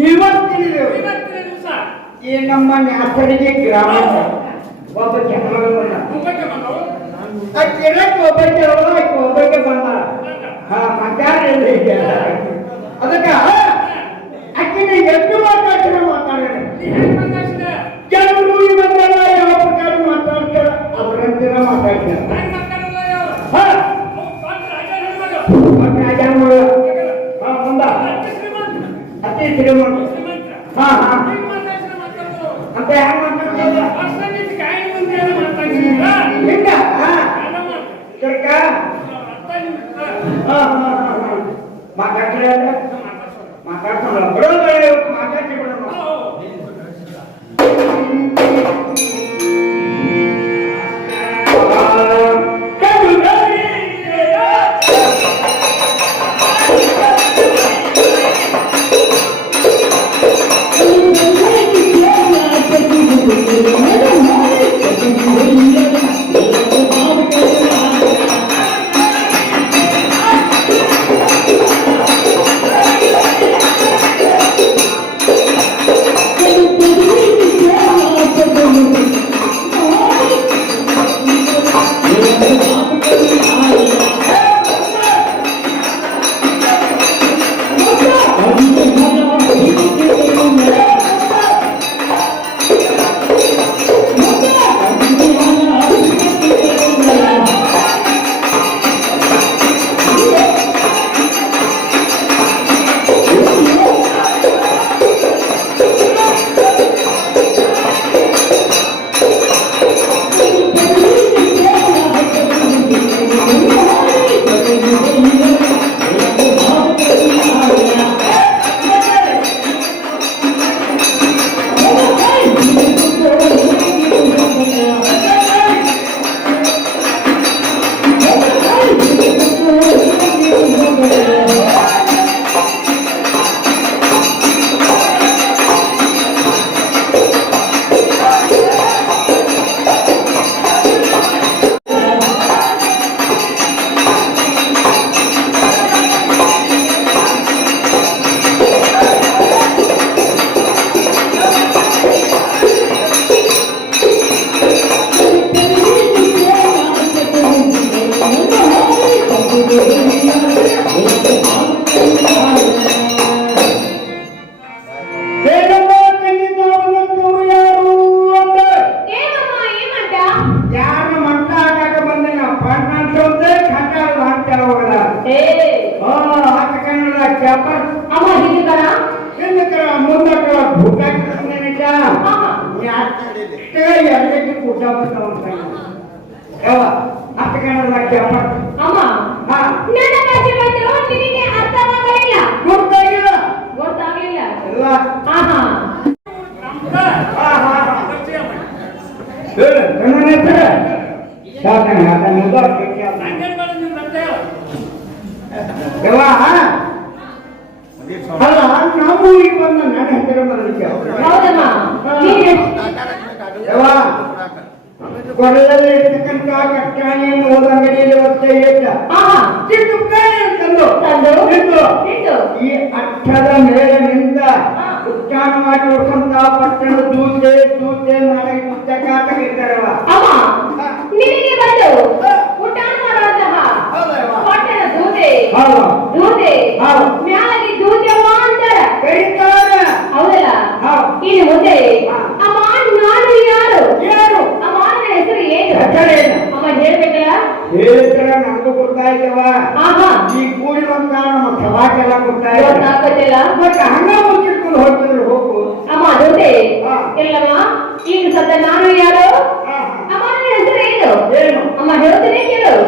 ಇವತ್ತಿನ ದಿವಸ ಈ ನಮ್ಮ ನ್ಯಾಸರಿಗೆ ಗ್ರಾಮ ಒಬ್ಬ ಒಬ್ಬಕ್ಕೆ ಬಂದ ಅದಕ್ಕೆ ಅಕ್ಕಿನ ಎಷ್ಟು ಮಾತಾಡ್ತೀರ ಕೆಲವರು ಇವತ್ತೆಲ್ಲ ಯಾವ ಪ್ರಕಾರ ಮಾತಾಡ್ತಾರ ಅದರಂತಿರ ಮಾತಾಡ್ತಾರ ಮುಂದ ಅತಿ ಶ್ರೀಮಂತ ಅಂತ ಹೆಂಗ್ ಮಾತಾಡ್ತಾರೆ ಮಾತಾಡ್ತಾರ ಮಾತಾಡ್ತಿ ಬಿಡ ಕೊಡಲಲ್ಲಿ ಇರ್ತಕ್ಕಂಥ ಕಟ್ಟಾಣಿಯನ್ನು ಹೋದ ಅಂಗಡಿಯಲ್ಲಿ ಒತ್ತೆ ಇಟ್ಟ ಈ ಅಕ್ಷದ ಮೇಲಿನಿಂದ ಉಚ್ಚಾರ ಮಾಡಿ ಹೊರಸಂತ ಪಟ್ಟಣ ದೂತೆ ದೂತೆ ಮಾಡಿ ಪುಸ್ತಕ ತೆಗಿತಾರವ ನಿನಗೆ ಬಂದು ಉಟ್ಟಾಣ ಮಾಡುವಂತಹ ಪಟ್ಟಣ ದೂತೆ ದೂತೆ ಮ್ಯಾಲಗಿ ದೂತೆವ ಅಂತಾರ ಕರೀತಾರ ಹೌದಲ್ಲ ಇನ್ನು ಮುಂದೆ ಅಮ್ಮ ನಾನು ಯಾರು ಯಾರು ಅಮ್ಮನ ಹೆಸರು ಏನು ಅಮ್ಮ ಹೇಳ್ಬೇಕಲ್ಲ ಹೇಳ್ತಾರ ನಮಗೂ ಗೊತ್ತಾಯ್ತವ ಈ ಕೂಡಿರುವಂತ ನಮ್ಮ ಸಭಾಕೆಲ್ಲ ಗೊತ್ತಾಯ್ತಲ್ಲ ಮತ್ತೆ ಹಂಗ ಮುಚ್ಚಿಟ್ಕೊಂಡು ಹೋಗ್ತಿದ್ರು ಹೋಗು ಅಮ್ಮ ದೂತೆ ಎಲ್ಲಮ್ಮ ಈಗ ಸದ್ಯ ನಾನು ಯಾರು ಅಮ್ಮನ ಹೆಸರು ಏನು ಅಮ್ಮ ಹೇಳ್ತೀನಿ ಕೇಳು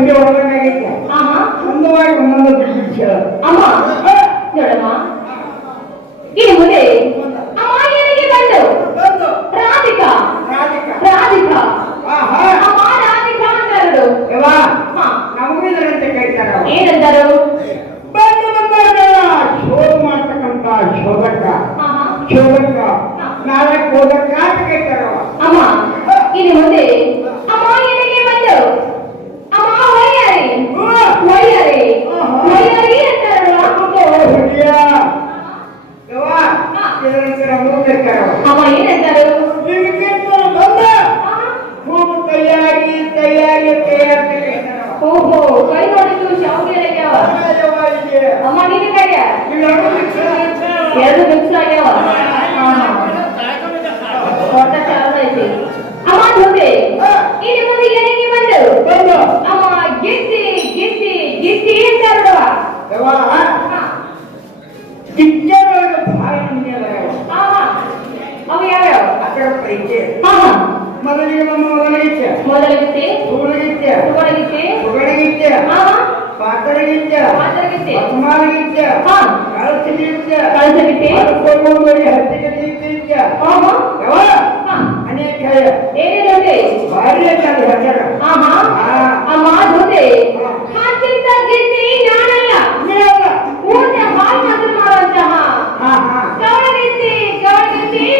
ಬಂಡಿ ಹೊರದಂಗಾಗೈತೆ ಆಹಾ ಒಂದವಾಗಿ ಒಂದೊಂದು ಬಿಡಿಸಿ ಅಮ್ಮ ನೋಡಮ್ಮ ಇನ್ನು ಮುಂದೆ ಅಮ್ಮ ಏನಿಗೆ ಬಂದು ರಾಧಿಕಾ ರಾಧಿಕಾ ಅಮ್ಮ ರಾಧಿಕಾ ಅಂದರು ನಮಗೂ ಇದರಂತೆ ಕರೀತಾರ ಏನಂದರು ಬಂದು ಬಂದಾಗ ಶೋಧ ಮಾಡ್ತಕ್ಕಂತ ಶೋಧಕ ನಾಳೆ ಹೋದಕ್ಕ ಅಂತ ಕರೀತಾರ ಅಮ್ಮ ಇನ್ನು ಮುಂದೆ ಅಮ್ಮ ಏನಿಗೆ ಬಂದು ಅಮ್ಮ ವೈಯಾರಿ ಅಂತಾರಲ್ಲ ಅಮ್ಮ ಏನಂತಾರು ಓಹೋ ಕೈ ನೋಡಿದ್ದು ಶಾವಿಗೆ ಆಗ್ಯಾವ ಅಮ್ಮ ನಿನ್ನ ಕೈಯ ಎರಡು ಮಿಕ್ಸ್ ಆಗ್ಯಾವ ಹೊಟ್ಟ ಚಾರ್ಜ್ ಐತಿ ಅಮ್ಮ ಮುಂದೆ ಇನ್ನು ಮುಂದೆ ಏನಿಗೆ ಬಂದು ಅಮ್ಮ ಗಿಟ್ಟಿ ಗಿಟ್ಟಿ ಗಿಟ್ಟಿ ಅಂತಾರಲ್ಲ ಅವು ಯಾವ್ಯಾವ ಮೊದಲಿಗೆ ಮೊದಲಗಿತ್ತಿ ಸುಗುಣಗಿತ್ಯ ಸುಗಡಗಿತ್ತಿ ಪಾತ್ರಗಿತ್ಯ ಮಾತರಗಿತ್ತಿ ಅಸಮಾನಗಿತ್ಯ ಕಳಸಗಿತ್ಯ ಕಳಸಗಿತ್ತಿ ಹತ್ತಿಗಿತ್ಯ ಅನೇಕ ಏನಿದೆ ಭಾರಿ ಹೆಸರ ಅಮ್ಮ ಜೊತೆ ಹಾಕಿದ್ದ ಗಿತ್ತಿ ನಾನಲ್ಲ ಊಟ ಹಾಳು ಮಾತ್ರ ಮಾಡುವಂತಹ ಗೌಡಗಿತ್ತಿ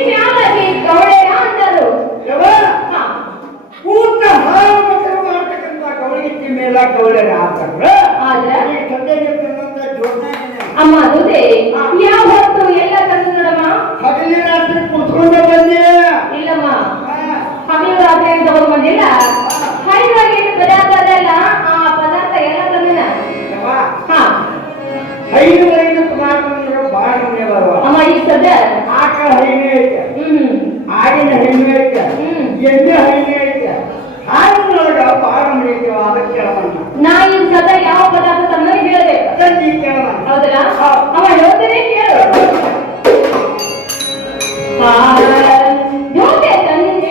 ಮ್ಯಾಲಗಿ ಗೌಡೆಯ ಅಂದರು ಊಟ ಹಾಳು ಮಾತ್ರ ಮಾಡ್ತಕ್ಕಂಥ ಗೌಡಗಿತ್ತಿ ಮೇಲ ಗೌಡರ ಆದ್ರೆ ಅಮ್ಮ ಜೊತೆ ಯಾವ ಹೊತ್ತು ಎಲ್ಲ ತಂದು ನೋಡಮ್ಮ ಹಗಲಿ ರಾತ್ರಿ ಕುತ್ಕೊಂಡ ಬಂದೆ ಇಲ್ಲಮ್ಮ ಹಗಲು ರಾತ್ರಿ ಅಂತ ತಗೊಂಡ್ ಬಂದಿಲ್ಲ ಹೈವಾಗಿ ಏನು ಪದಾರ್ಥ ಅದಲ್ಲ ಆ ಪದಾರ್ಥ ಎಲ್ಲ ತಂದಿನ ಐದು ಪದಾರ್ಥ ಬಹಳ ಮನೆ ಬರುವ ಅಮ್ಮ ಈಗ ಸದ್ಯ ಆಕಳ ಹೈನು ಐತೆ ಆಗಿನ ಹೈನು ಐತೆ ಎಣ್ಣೆ ಹೈನು ಐತೆ ಹಾಲಿನೊಳಗ ಬಹಳ ಮನೆ ಐತೆ ಅದಕ್ಕೆ ಕೇಳೋಣ ನಾ ಈಗ ಸದ್ಯ ಯಾವ ಪದಾರ್ಥ ತಂದ್ರೆ ಹೇಳ್ಬೇಕು ಕೇಳೋಣ ಹೌದಲ್ಲ ಅಮ್ಮ ಹೇಳ್ತೇನೆ ಕೇಳು ಜೋತೆ ತಂದಿದ್ದೆ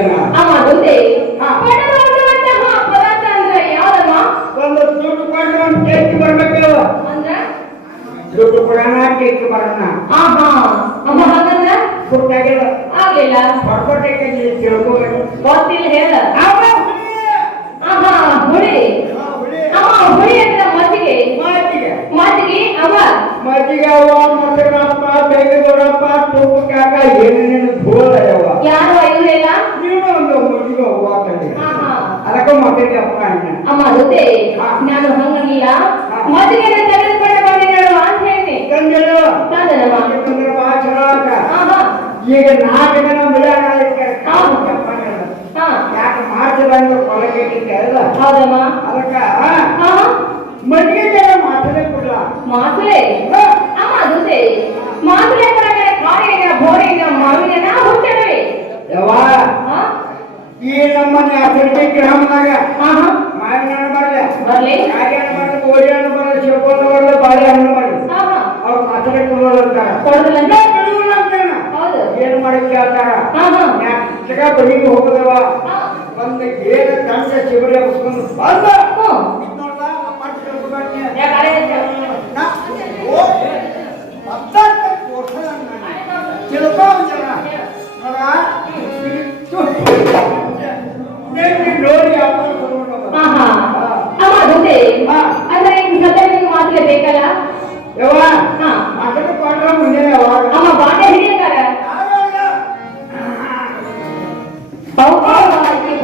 ಹೇಳ್ತೇನೆ ಅಮ್ಮ ದುಡ್ಡೆ ಹಾ. ಪಡವಾಡುವಂತಹ ಪದಾರ್ಥ ಅಂದ್ರೆ ಯಾವಮ್ಮ ಒಂದು ದುಡ್ಡು ಕೊಟ್ಟು ಒಂದು ಕೇಕ್ ಬರ್ಬೇಕಲ್ವ ಅಂದ್ರ ದುಡ್ಡು ಕೊಡೋಣ ಕೇಕ್ ಬರೋಣ ಆಹಾ ಅಮ್ಮ ಹಾಗಂದ್ರ ಕೊಟ್ಟಾಗಿಲ್ಲ ಆಗ್ಲಿಲ್ಲ ಹೊರಕೊಟ್ಟಕ್ಕೆ ತಿಳ್ಕೋಬೇಕು ಗೊತ್ತಿಲ್ಲ ಹೇಳ ಆಹಾ ಆಹಾ ಹುಳಿ ಅಮ್ಮ ಹುಳಿ ಅಂದ್ರೆ ಮಜ್ಜಿಗೆ ಮಾತಿಗೆ ಮಜ್ಜಿಗೆ ಅವ ಮಜ್ಜಿಗೆ ಅವ್ವ ಮೊಸರಪ್ಪ ಬೇಗದೊಡಪ್ಪ ತುಪ್ಪ ಕಾಕ ಏನೇನು ಧೂಳಯವ ಯಾರು ಇವ್ರಿಲ್ಲ ನೀನು ಒಂದು ಮಜ್ಜಿಗೆ ಹೂವ ತಂದೆ ಆಹಾ ಅದಕ್ಕೆ ಮಕ್ಕಳಿಗೆ ಅಪ್ಪ ಅಣ್ಣ ಅಮ್ಮ ಜೊತೆ ನಾನು ಹಂಗಿಲ್ಲ ಮಜ್ಜಿಗೆ ತೆಗೆದುಕೊಂಡು ಬಂದಿದ್ದಾಳು ಅಂತ ಹೇಳಿ ತಂದೆಲ್ಲ ತಂದನಮ್ಮ ಯಾಕಂದ್ರೆ ಭಾಳ ಚಲೋ ಆಗ ಆಹಾ ಈಗ 4 ದಿನ ಮಿಲಾನ ಹಾ ಯಾಕೆ ಮಾರ್ಚದಂಗ ಹೊಲಕ್ಕೆ ಇಟ್ಟಿಲ್ಲ ಹೌದಮ್ಮ ಅದಕ್ಕ ಹಾ ಮಜ್ಜಿಗೆ ಜನ ಮಾತನೇ ಕೊಡ್ಲ ಮಾತುಲೆ ಅಮ್ಮ ಜೊತೆ ಮಾತುಲೆ ಕೊಡಗಡೆ ಕಾಳಿನ ಬೋರಿನ ಮಾವಿನ ಹುಟ್ಟವೆ ಯವ್ವ ಹಾ ಈ ನಮ್ಮನೆ ಅಸಡ್ಡಿ ಗ್ರಾಮದಾಗ ಆಹಾ ಮಾವಿನ ಹಣ್ಣು ಬರಲ್ಲ ಬರ್ಲಿ ಕಾಯಿ ಹಣ್ಣು ಬರಲ್ಲ ಗೋರಿ ಹಣ್ಣು ಬರಲ್ಲ ಶಿವಪೋದ ಬರಲ್ಲ ಬಾಳೆ ಹಣ್ಣು ಬರಲ್ಲ ಆಹಾ ಅವ್ರು ಮಾತನೇ ಕೊಡೋದಂತಾರ ಕೊಡೋದಿಲ್ಲ ಅಂತ ಬಿಡುವುಲ್ಲ ಅಂತೇನ ಹೌದು ಏನ್ ಮಾಡಿ ಕೇಳ್ತಾರ ಆಹಾ ಜಗ ಬಳಿಗೆ ಹೋಗದವ ಹಾ ಒಂದು ಗೇರ ತಂಡ ಶಿಬಿರ ಮುಸ್ಕೊಂಡು ಬಂದ ಹ್ಮ್ ನೋಡ್ದ ಅಪ್ಪ ತಿಳ್ಕೊಬಾರ್ದು ಯಾಕಡೆ ನೋಡಿ ಆಹಾ ಅಮ್ಮ ಜೊತೆ ಅಂದ್ರೆ ಈಗ ಸದ್ಯ ನಿಮ್ಗೆ ಮಾತುಲೆ ಬೇಕಲ್ಲ ಯವ್ವ ಹಾ ಮಾತಾಡಿ ಕೊಟ್ರ ಮುಂದೆ ಯಾವಾಗ ಅಮ್ಮ ಬಾಂಡೆ ಹಿಡಿಯಂಗಾರ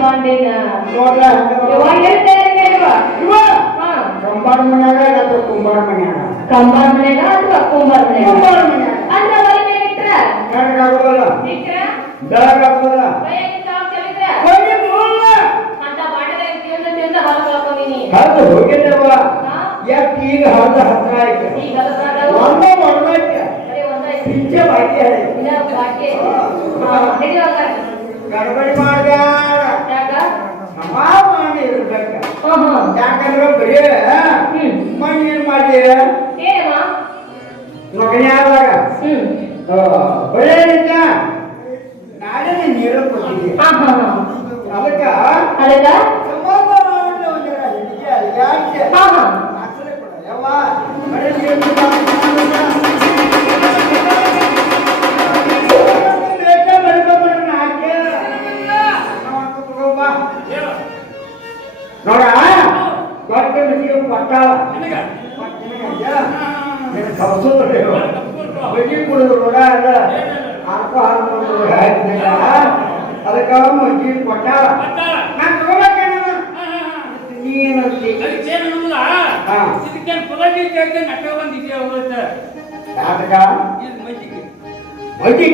ಬಾಂಡೆನ ನೋಡ್ಲ ಯಾವಾಗ ಹೇಳ್ತಾರೆ ಕೇಳುವ ಇವ ಹಾ ಕಂಬಾರ ಮನ್ಯಾಗ ಅಥವಾ ಕುಂಬಾರ ಮನ್ಯಾಗ ಕಂಬಾರ ಮನೆಗ ಅಥವಾ ಕುಂಬಾರ ಮನೆಗ ಕುಂಬಾರ ಮನ್ಯಾಗ ಅಂದ್ರೆ ಒಲೆ ಮೇಲೆ ಇಟ್ರ ಕಣಗಾಗೋಲ್ಲ ಇಟ್ರ ಬೆಳಗಾಗೋಲ್ಲ ಕೈಯಾಗಿ ತಾವ್ ಚೆಲ್ಲಿದ್ರ ಹೋಗಿ ನೋಡ್ಲ ಅಂತ ಬಾಂಡೆದಾಗ ತಿಂದ ಹೊರಗೆ ಹಾಕೊಂಡಿನಿ ಹೌದು ಹೋಗಿದ್ದವ ಹಾ ಯಾಕೆ ಈಗ ಹರಿದ ಹತ್ರ ಆಯ್ತು ಈಗ ಅದರಾಗ ಒಂದೇ ಹೊರದೈತೆ ಬರೀ ಒಂದೇ ಪಿಂಚೆ ಬಾಕಿ ಹೇಳಿ ಇನ್ನ ಬಾಕಿ ಹಿಡಿಯುವಾಗ ಗಡಬಡಿ ಮಾಡ್ಯಾರ ಯಾಕ ಸಮಾಧಾನ ಇರ್ಬೇಕ ಹಾ ಹಾ ಯಾಕಂದ್ರೆ ಬರೀ ಮಣ್ಣು ಏನ್ ಮಾಡಿ ಏನಮ್ಮ ಮಗನ್ಯಾದಾಗ ಹ್ಮ್ ಬರೇ ನಾಳೆ ನೀರು ಕೊಟ್ಟಿದ್ದೆ ಹಾ ಹಾ ಹಾ ಅದಕ್ಕ ಅದಕ್ಕ ಸಮಾಧಾನ ಅನ್ನೋ ಒಂದು ಹಿಡಿಕೆ ಅಲ್ಗಾಡ್ಕೆ ಹಾ ಹಾ ಆಸರೆ ಕೊಡ ಯವ್ವ ಬರೀ ನೀರು ನೋಡ ದೊಡ್ಡ ನಿಮಗೆ ಪಟ್ಟಾಳ ಬಜ್ಜಿ ಕುಡಿದು ರೋಡ ಅಲ್ಲ ಆಲ್ಕೋಹಾಲ್ ರೋಡ ಅದಕ್ಕೆ ಮಜ್ಜಿ ಪಟ್ಟಾಳ ನಾನು ತಗೋಬೇಕೇನ ನೀನಂತಿ ಹಾ ಯಾತಕ ಮಜ್ಜಿ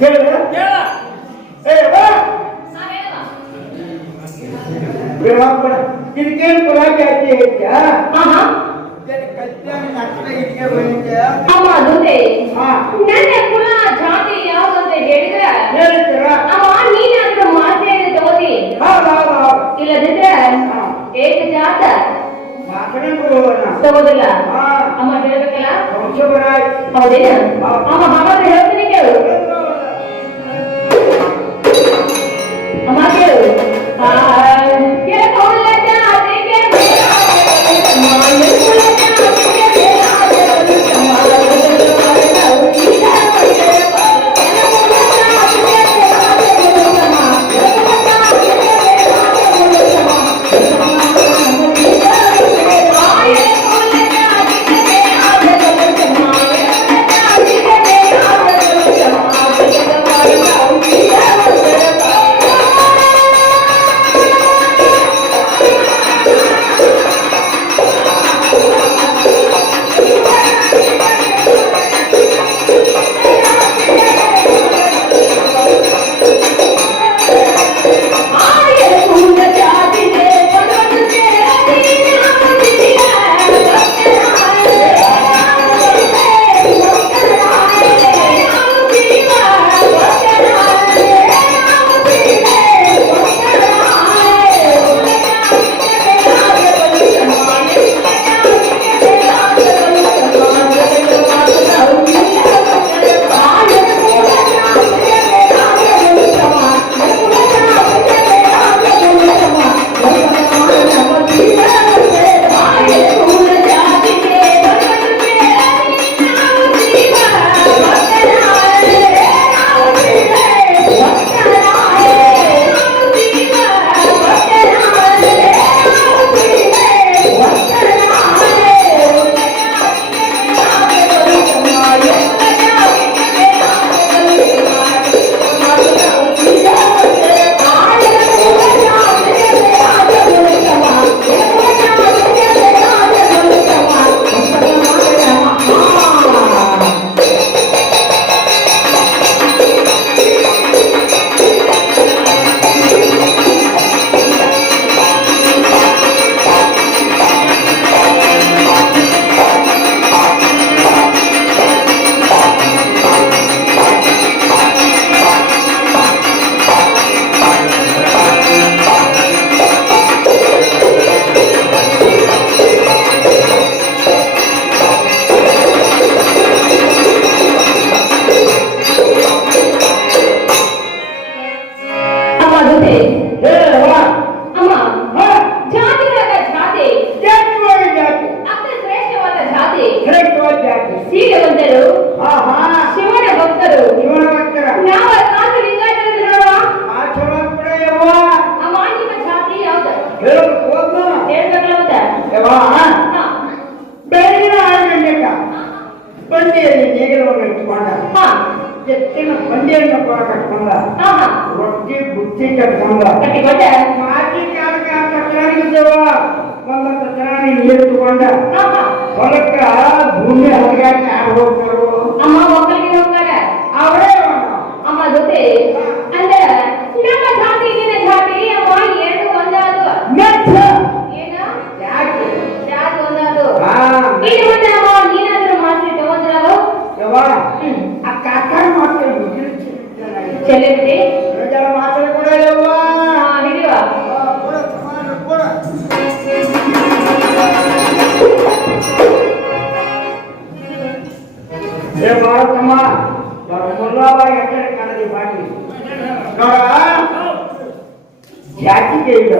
ಕೇಳಿದ ಏ ಬಾ ಬೇಡ ಇದಕ್ಕೇನು ಪುರಾಟಿ ಹಾಕಿ ಐತ್ಯಾ ಆಹಾ ಕಲ್ಯಾಣ ನಕ್ಷತ್ರ ಇದಕ್ಕೆ ಬಂದಿದ್ದೆ ಅಮ್ಮ ಜೊತೆ ಹಾ ನನ್ನ ಕುಲ ಜಾತಿ ಯಾವ್ದಂತ ಹೇಳಿದ್ರೆ ಹೇಳ್ತೀರ ಅಮ್ಮ ನೀನಾದ್ರೂ ಮಾತೇನೆ ತಗೋದಿ ಹೌದು ಇಲ್ಲದಿದ್ರೆ ಏಕ ಜಾತ ಮಾತಾಡೋಣ ತಗೋದಿಲ್ಲ ಹಾ ಅಮ್ಮ ಹೇಳ್ಬೇಕಲ್ಲ ವಂಶ ಬರಾಯ್ ಹೌದೇನ ಅಮ್ಮ ಹಾಗಾದ್ರೆ ಹೇಳ್ತೀನಿ ಕೇಳು ಅಮ್ಮ ಕೇಳು ಶ್ರೇಷ್ಠವಾದ ಜಾತಿ. ಸೀಗೆವಂತರು ಆಹಾ ಶಿವನ ಭಕ್ತರು. ಇವನ ಭಕ್ತರ ಯಾವ ಕಾಸು ಲಿಂಗಾಯತರು ನೋಡುವ ಆಚರಣ ಕೂಡ ಯವ್ವ ಅಮ್ಮ ನಿಮ್ಮ ಜಾತಿ ಯಾವ್ದು ಹೇಳೋದು ಹೋದ್ನು ಹೇಳ್ಬೇಕಲ್ಲ ಮತ್ತೆ ಯವ್ವ ಬೆಳಗಿನ 6 ಗಂಟೆಗ ಬಂಡಿಯಲ್ಲಿ ನೇಗಿಲವನ್ನು ಇಟ್ಕೊಂಡ ಎತ್ತಿನ ಬಂಡಿಯನ್ನು ಕೂಡ ಕಟ್ಕೊಂಡ ರೊಟ್ಟಿ ಬುತ್ತಿ ಕಟ್ಕೊಂಡ ಕಟ್ಟಿಕೊಂಡೆ ಮಾಜಿ ಕಾಲಕ್ಕೆ ತಕರಾರಿದ್ದೇವ ಒಂದು ತಕರಾರಿ ನೀರು ತಗೊಂಡ ಹೊಲಕ್ಕ ಭೂಮಿ ಹರಿಯಾಗಿ ಯಾರು ಹೋಗ್ತಾರೋ ಅಮ್ಮ ಮಕ್ಕಳಿಗೆ ಹೋಗ್ತಾರ ಅವರೇ ಅಮ್ಮ ಜೊತೆ ಅಂದ್ರೆ ನಮ್ಮ ಜಾತಿ ನಿನ್ನ ಜಾತಿ ಅಮ್ಮ ಎರಡು ಒಂದಾದು ಏನ ಯಾಕೆ ಜಾತಿ ಒಂದಾದು ಹಾ ಇದು ಮುಂದೆ ಅಮ್ಮ ನೀನಾದ್ರೂ ಮಾಸ್ರಿ ತಗೊಂಡ್ರಲ್ಲ ಯವ್ವ ಆ ಕಾಕನ ಮಾತ್ರ ಚೆಲ್ಲಿಬಿಡಿ ಮಾತ್ರ ಕೂಡ ಯವ್ವ ಹಿಡಿಯುವ ಕೊಡ ಸಮಾನ ಕೊಡ ಏ ಭಾರತಮ್ಮ ಮುಲ್ಲಾಬಾಯಿ ಎಕರೆ ಕಾಣದಿ ಮಾಡಿ ನೋಡ ಜಾತಿಗೆ ಇಲ್ಲ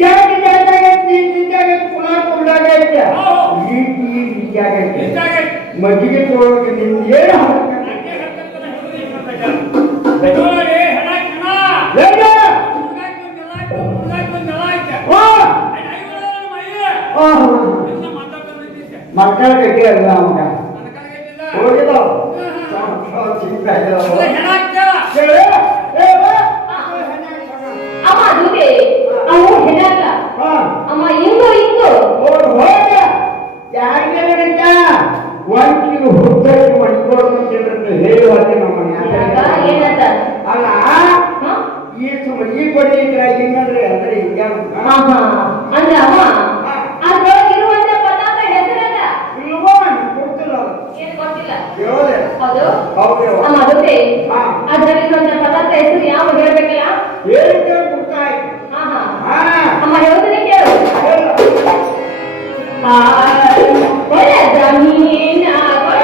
ಜಾತಿ ಜಾತಾಗೈತಿ ನಿಂತಾಗೈತಿ ಪುನಃ ಕುಳ್ಳಾಗೈತೆ ಈ ಜಾಗೈತೆ ಮಜ್ಜಿಗೆ ತಗೊಳ್ಳೋಕೆ ನಿಮ್ದು ಏನು ಮಕ್ಕಳ ಕಟ್ಟಿ ಅಲ್ಲ ಅವಾಗ ಹೋಗಿದ ಅಮ್ಮ ಜೊತೆ ಅವು ಹೆಣ್ಣಲ್ಲ ಅಮ್ಮ ಇಂದು ಇಂದು ಯಾರಿಗೆಲ್ಲ ಒಂಟಿಗೆ ಹುದ್ದಕ್ಕೆ ಮಡ್ಕೊಡ್ತು ಅಂತ ಹೇಳುವಂತೆ ನಮ್ಮ ಏನಂತ ಅಲ್ಲ ಈ ಕೊಡಿ ಹಿಂಗಂದ್ರೆ ಅಂದ್ರೆ ಅಂದ್ರೆ ಅಮ್ಮ ಅದ್ರೊಳಗೆ ಇರುವಂತ ಪದಾರ್ಥ ಹೆಸರಲ್ಲ ಇಲ್ವೋ ಕೊಡ್ತಿಲ್ಲ ಏನು ಗೊತ್ತಿಲ್ಲ ಹೇಳೋದೆ ಹೌದು ಹೌದು ಅಮ್ಮ ಜೊತೆ ಅದ್ರಲ್ಲಿರುವಂತ ಪದಾರ್ಥ ಹೆಸರು ಯಾವ ಹೇಳ್ಬೇಕಲ್ಲ ಹೇಳಿಕೆ ಕೊಡ್ತಾಯ್ತು ಅಮ್ಮ ಹೇಳೋದನ್ನ ಕೇಳು ಕೊಡ ಜಮೀನ ಕೊಡ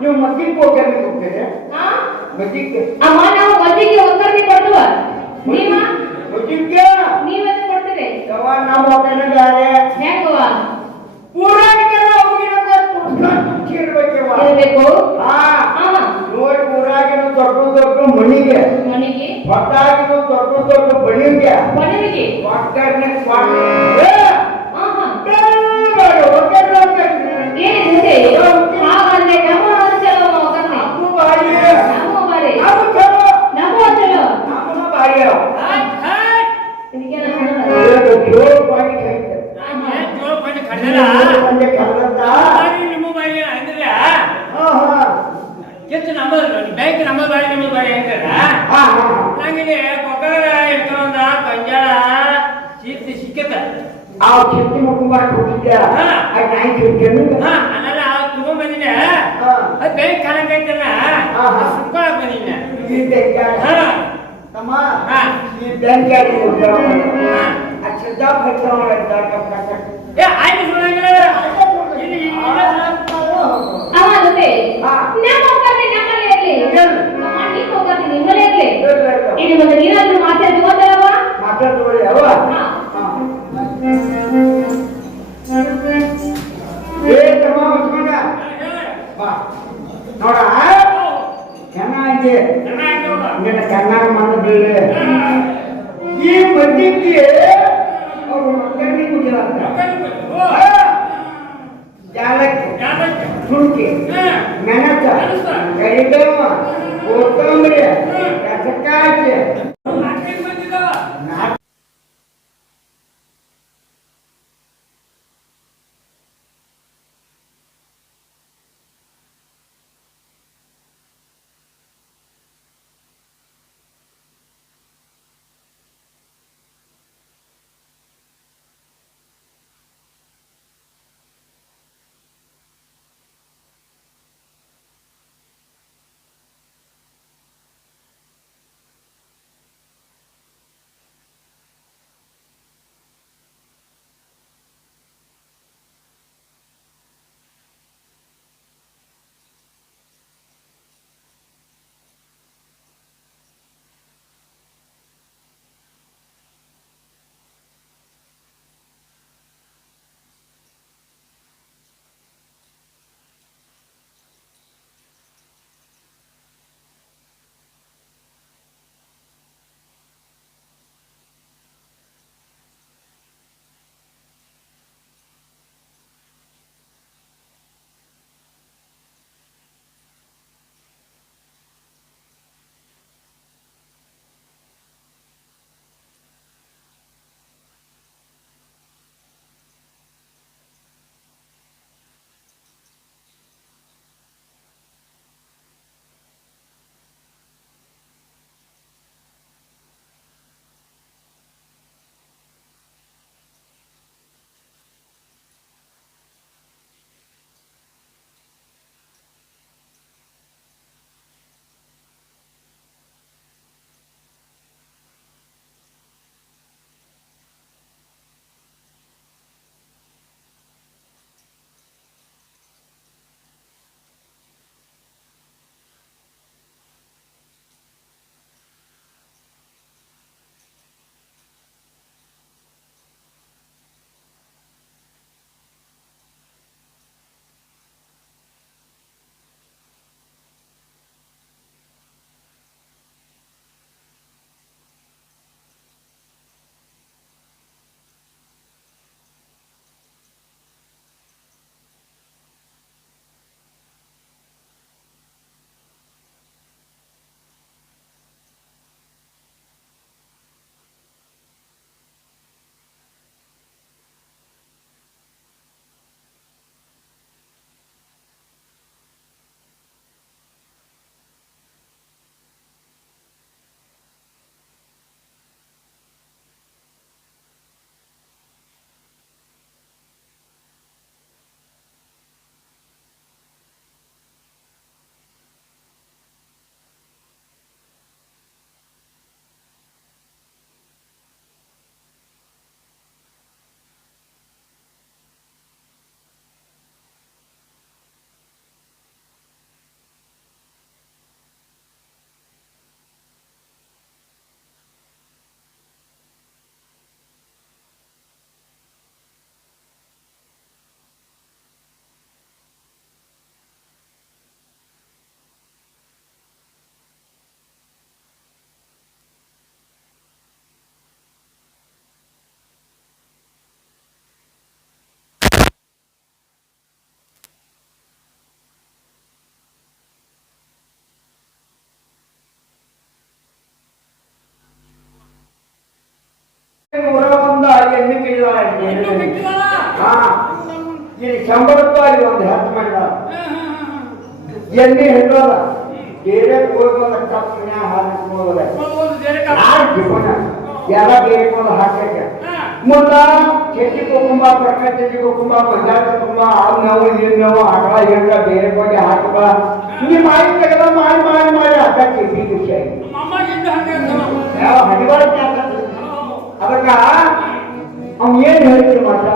ನೀವು ಮಜ್ಜಿಗೆ ಹೋಗ್ತಾರೆ ಹೋಗ್ತೇನೆ ಅಮ್ಮ ನಾವು ಮಜ್ಜಿಗೆ ಒಗ್ಗರಣೆ ಕೊಡುವ ನೀವ ಕೊಟ್ಟಿದ್ದೆ ನೀವೆಲ್ಲ ಕೊಡ್ತೀರಿ ಯವ್ವ ನಮ್ಮ ಒಕ್ಕಲಿಗಾರೆ ಹೆಂಗವ ಊರಾಗಿನ ಅವ್ರಿಗಿನ ಕೊಟ್ಟು ಇರ್ಬೇಕವ್ವ ಇರ್ಬೇಕು ಹಾ ಹಾ ನೋಡಿ ಊರಾಗಿನ ದೊಡ್ಡ ದೊಡ್ಡ ಮಣಿಗೆ ಮನೆಗೆ ಹೊತ್ತಾಗಿನ ದೊಡ್ಡ ದೊಡ್ಡ ಬಣಿಗೆ ಮನೆಗೆ ಒಕ್ಕರ್ನ ಹಾ ಹಾ ಒಕ್ಕರ್ನ ಏನಿದೆ ಹಾಗಾದ್ರೆ ನಮ್ಮ ಚಲೋ ಮಗನ ನಮ್ಮ ಬಾಯಿ ನಮ್ಮ ಬಾರಿ ನಮ್ಮ ಚಲೋ ನಮ್ಮ ಚಲೋ ನಮ್ಮ ಬಾಯಿ ಇದಕ್ಕೆ ನಾನು ಇದು ಜೋರ್ ಬಾಯಿ ಕೈತೆ ಒಂದೇ ಕಲ್ಲದ ಬ್ಯಾಂಕ್ ನಮ್ಮ ಬಾರಿ ನಿಮ್ಮ ಬಾರಿ ಅಂತಾರ ಹಾ ಹಾ ನಂಗೆ ಕೊಕ್ಕಳ ಇಟ್ಕೊಂಡ ಗೊಂಜಾಳ ಚೀತಿ ಸಿಕ್ಕತ್ತ ಆ ಚಿತ್ತಿ ಮುಖಂಬಾರ ಕೊಟ್ಟಿದ್ದೆ ಅದು ನಾಯಿ ಚಿತ್ತೇನು ಅಲ್ಲ ತಗೊಂಡ್ಬಂದಿನ ಹಾ ಅದು ಬ್ಯಾಂಕ್ ಕಾಣಕ್ ಐತಲ್ಲ ಸುಟ್ಕೊಳಕ್ ಬಂದಿನ ಈ ಬ್ಯಾಂಕ್ ತಮ್ಮ ಈ ಬ್ಯಾಂಕ್ ಆ ಶ್ರದ್ಧಾ ಭಕ್ತವ ಏ ಆಯ್ತು ಸುಳ್ಳಂಗಿಲ್ಲ ಅವ ಜೊತೆ ಹಾ. ನಮ್ಮ ಒಬ್ಬರೇ ನಮ್ಮಲ್ಲಿ ಇರ್ಲಿ ಏನು? ನಮ್ಮ ನೀನು ಹೋಗತ್ತೆ ನಿಮ್ಮಲ್ಲೇ ಇರ್ಲಿ ಇರ್ಲಿ. ಇನ್ನು ಮತ್ತೆ ನೀನಾದ್ರೂ ಮಾತಾಡಿ ಹೋದಲ್ಲವ ಮಾತಾಡ್ತೇವೆ ಅವ ಹಾ. ಏ ತಮ್ಮ ಮುಚ್ಕೊಂಡ ಬಾ ನೋಡ ಚೆನ್ನಾಗಿ ನಿನ್ನ ಕನ್ನಡ ಮಂದದಲ್ಲಿ ಈ ಮಧ್ಯಕ್ಕೆ ಅವರು ಮಕ್ಕಳಿಗೆ ಗುಜರಾತ ಜಾಲಕ್ಕೆ ಸುಂಕಿ ಮೆಣಸ ಕರಿಬೇವ ಕೊತ್ತಂಬರಿ ಕಸಕಾಯಿ ಇನ್ನೂ ಬಿಟ್ಟಿಲ್ಲ. ಹಾ ಇಲ್ಲಿ 100 ರೂಪಾಯಿ ಒಂದು 10 ಮಂಡ ಎಣ್ಣೆ ಹಿಡಿದೋದ ಬೇರೆ ಹೋಗೋದ ಕಪ್ಪಿನ ಹಾಕೋದ ಒಂದು ಬೇರೆ ಕಾಲ. ಯಾರು ಜೀವನ ಎಲ್ಲ ಬೇರೆ ಹಾಕಕ್ಕೆ ಮುಂದ ಚೆಟ್ಟಿ ಕುಂಕುಮ ಪ್ರಕ ಚೆಟ್ಟಿ ಕುಂಕುಮ ಬಂಗಾರ ಕುಂಕುಮ ಹಾಲು ನೋವು ನೀರು ನೋವು ಆಕಳ ಹಿಂಡ ಬೇರೆ ಕೊಂಡು ಹಾಕುವ ಈ ಮಾಡಿ ತೆಗೆದ ಮಾಡಿ ಹಾಕಕ್ಕೆ ಈ ವಿಷಯ ಅಮ್ಮಗಿಂದ ಹಂಗೆ ಅಂತಾನ. ಯಾವ ಹಡಿವಾಳ ಅದಕ್ಕ ಅವ್ ಏನ್ ಹೇಳ್ತೀನಿ ಮತ್ತ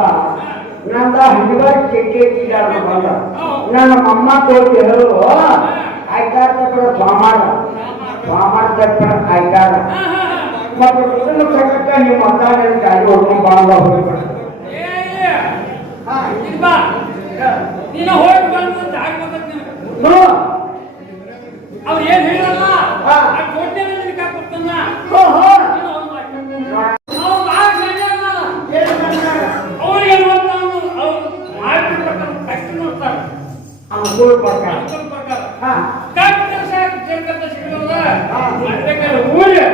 ನಂದ ಹಡಿವಾಳ ಕೆಟ್ಟಿ ಬಂದ ನನ್ನ ಅಮ್ಮ ತೋರಿಸಿ ಹೇಳು ಆಯ್ತಾರ ತಪ್ಪರ ಸ್ವಾಮಾರ ತಪ್ಪರ ಆಯ್ತಾರ ಮತ್ತು ಕುಟುಂಬ ಸಂಘಕ್ಕ ನಿಮ್ಮ ಮತಾನ ಗಾಡಿ ಹೊಡ್ಕೊಂಡು ಬಾಳ ಹೋಗ್ಬಿಡ್ತಾರೆ ಇಲ್ಲಿ ಬಾ. ನೀನು ಹೋಗಿ ಬಂದು ಜಾಗ ಗೊತ್ತಾಗ್ತೀನಿ. ಅವ್ರು ಏನ್ ಹೇಳಲ್ಲ ಆ ಕೋಟೆ ನಿನಗೆ ಕೊಡ್ತಾನ. ಅವ್ರು ಭಾಳ ಸರಿಯಲ್ಲ. ಅವ್ರು ಏನು ಮಾಡ್ತಾನು ಅವ್ರು ಮಾಡಿದ ಪ್ರಕಾರ ಕಷ್ಟ ನೋಡ್ತಾರೆ. ಅನುಕೂಲ ಪ್ರಕಾರ ಅನುಕೂಲ ಪ್ರಕಾರ ಕಷ್ಟ ಸಾಕು ಜಗತ್ತ ಸಿಗಲ್ಲ. ಮಾಡ್ಬೇಕಾದ್ರೆ ಊರು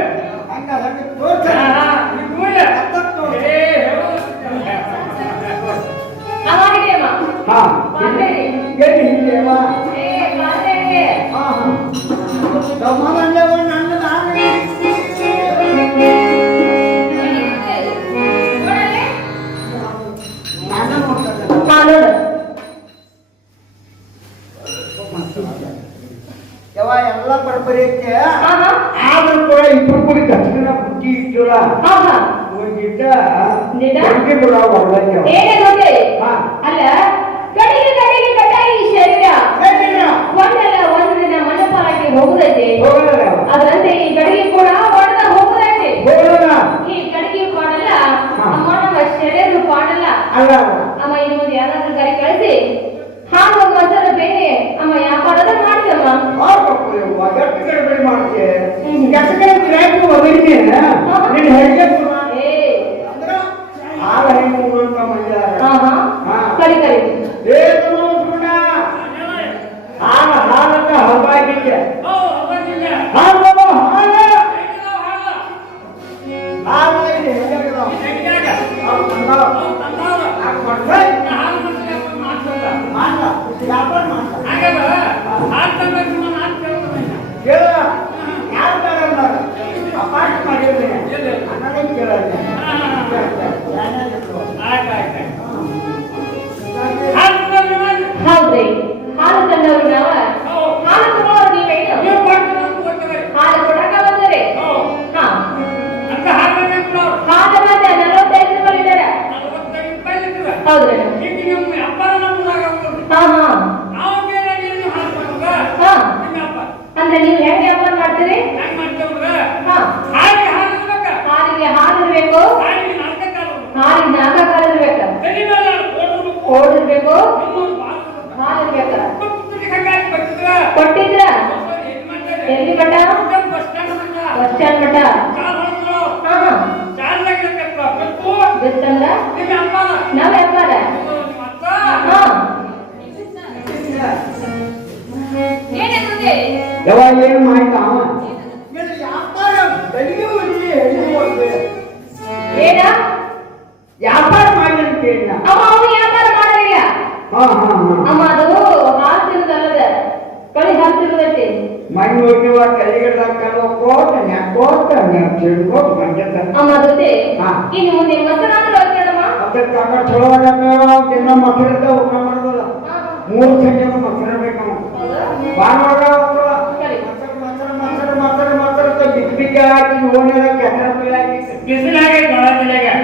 ಅವರಿಗೆ ಅಮ್ಮ ಹಾ ಮಾತಾಡಿ ಎಲ್ಲಿ ಹಿಂದೇವಾ ಮಾತಾಡಿ ಹಾ ಸಮಾಧಾನವ ನನ್ನ ನಾನೇ ನಾನು ನೋಡ್ತೇನೆ ಯವ ಎಲ್ಲ ಬರಬರಿ ಐತೆ ಆದ್ರೂ ಕೂಡ ಇಬ್ರು ಕೂಡಿ ಕಚ್ಚಿನ ಬುದ್ಧಿ ಇಟ್ಟಿಲ್ಲ ಒಂದಿಟ್ಟ ಒಳಗೆ ಕೂಡ ಹೊರಗೆ ಅಲ್ಲ ಕಡೆಗೆ ಕಟ್ಟಾಗಿ ಈ ಶರೀರ ಒಂದಲ್ಲ ಒಂದು ದಿನ ಮನಪಾಲಕ್ಕೆ ಹೋಗುದೈತೆ ಅದರಂತೆ ಈ ಕಡೆಗೆ ಕೂಡ ಒಡೆದ ಹೋಗುದೈತೆ ಈ ಕಡೆಗೆ ಪಾಡಲ್ಲ ಅಮ್ಮ ನಮ್ಮ ಶರೀರ ಪಾಡಲ್ಲ ಅಮ್ಮ ಇನ್ನು ಮುಂದೆ ಯಾರಾದ್ರೂ ಕರೆ ಕಳಿಸಿ ಹಾಲು ಮೊಸರು ಬೇರೆ ಅಮ್ಮ ವ್ಯಾಪಾರದ ಮಾಡ್ತಮ್ಮ ಗಟ್ಟಿ ಗಡಬಡಿ ಮಾಡ್ತೆ ಗಟ್ಟಗಡೆ ಗಿರಾಕಿ ಒದಗಿನಿ ನಿನ್ನ ಹೆಜ್ಜೆ ಹಾಲು ಹೆಂಗೆ ಅಂತ ಮಂಜಾರ ಕರಿ ಹಾಲಕ್ಕ ಹಬ್ಬಾಗಿದ್ದೆ ಹಾಲು ವ್ಯಾಪಾರ ಅಪಾರ್ಟ್ ಮಾಡಿದ್ರೆ ಅನ್ನೋದೇ ಕೇಳಲ್ಲ ಹೌದ್ರಿ ಹಾಲು ತಂದವರು ನಾವ ಹಾಲು ತಗೊಳ್ಳೋರು ನೀವೇನು ಹಾಲು ಕೊಡಕ ಬಂದರೆ ಹಾ ಹಾಲು ಮತ್ತೆ 45 ರೂಪಾಯಿ ಹೌದ್ರಿ ಹಾ ಹಾ ಅಂದ್ರೆ ನೀವು ಹೆಂಗೆ ವ್ಯಾಪಾರ ಮಾಡ್ತೀರಿ ಹಾ ಹಾಲಿಗೆ ಹಾಲು ಇರ್ಬೇಕು ಹಾಲಿಗೆ 4 ಕಾಲು ಇರ್ಬೇಕು ಕೋಡ್ ಇರ್ಬೇಕು ಹಾಲು ಇರ್ಬೇಕ ಕೊಟ್ಟಿದ್ರ ಎಲ್ಲಿ ಮಠ ಬಸ್ ಸ್ಟ್ಯಾಂಡ್ ಮಠ ಹಾ ಗೊತ್ತಂದ್ರ ನಾವ್ ವ್ಯಾಪಾರ ಹಾ ಯವ ಏನು ಮಾಡ್ತಾ ವ್ಯಾಪಾರ ಬೆಳಿಗ್ಗೆ ಏನ ವ್ಯಾಪಾರ ಮಾಡಿ ಅಂತ ಕೇಳಿದ ಅಮ್ಮ ಅವನು ವ್ಯಾಪಾರ ಮಾಡಲಿಲ್ಲ ಅಮ್ಮ ಅದು ಹಾಲು ತಿನ್ನೋದಲ್ಲದ ಕಳಿ ಹಾಲು ತಿನ್ನೋದೈತಿ ಮಣ್ಣು ಹೋಗಿವ ಕಲಿಗಡ್ದಾಗ ಕೋಟ ಕೋಟ ತಿಳ್ಕೋತ ಬಂದಿದ್ದ ಅಮ್ಮ ಜೊತೆ ಇನ್ನು ಮುಂದೆ ಮೊಸರಾದ್ರೂ ಹಾಕ್ಯಾಡಮ್ಮ ಅದ್ರ ತಮ್ಮ ಚಲೋ ದಿನ ಮೊಸರಿದ್ದ ಊಟ ಮಾಡೋದಲ್ಲ 3 ಗಂಟೆ ಮೊಸರು ಬೇಕಮ್ಮ ಭಾನುವಾರ ಮೊಸರು ಬಿಗ್ ಬಿಗ್ ಹಾಕಿ ಓಣಿಯ ಕೆಸರ ಮೇಲೆ ಹಾಕಿ ಬಿಸಿಲಾಗೆ ಜೋಳ ಬೆಳೆಗೆ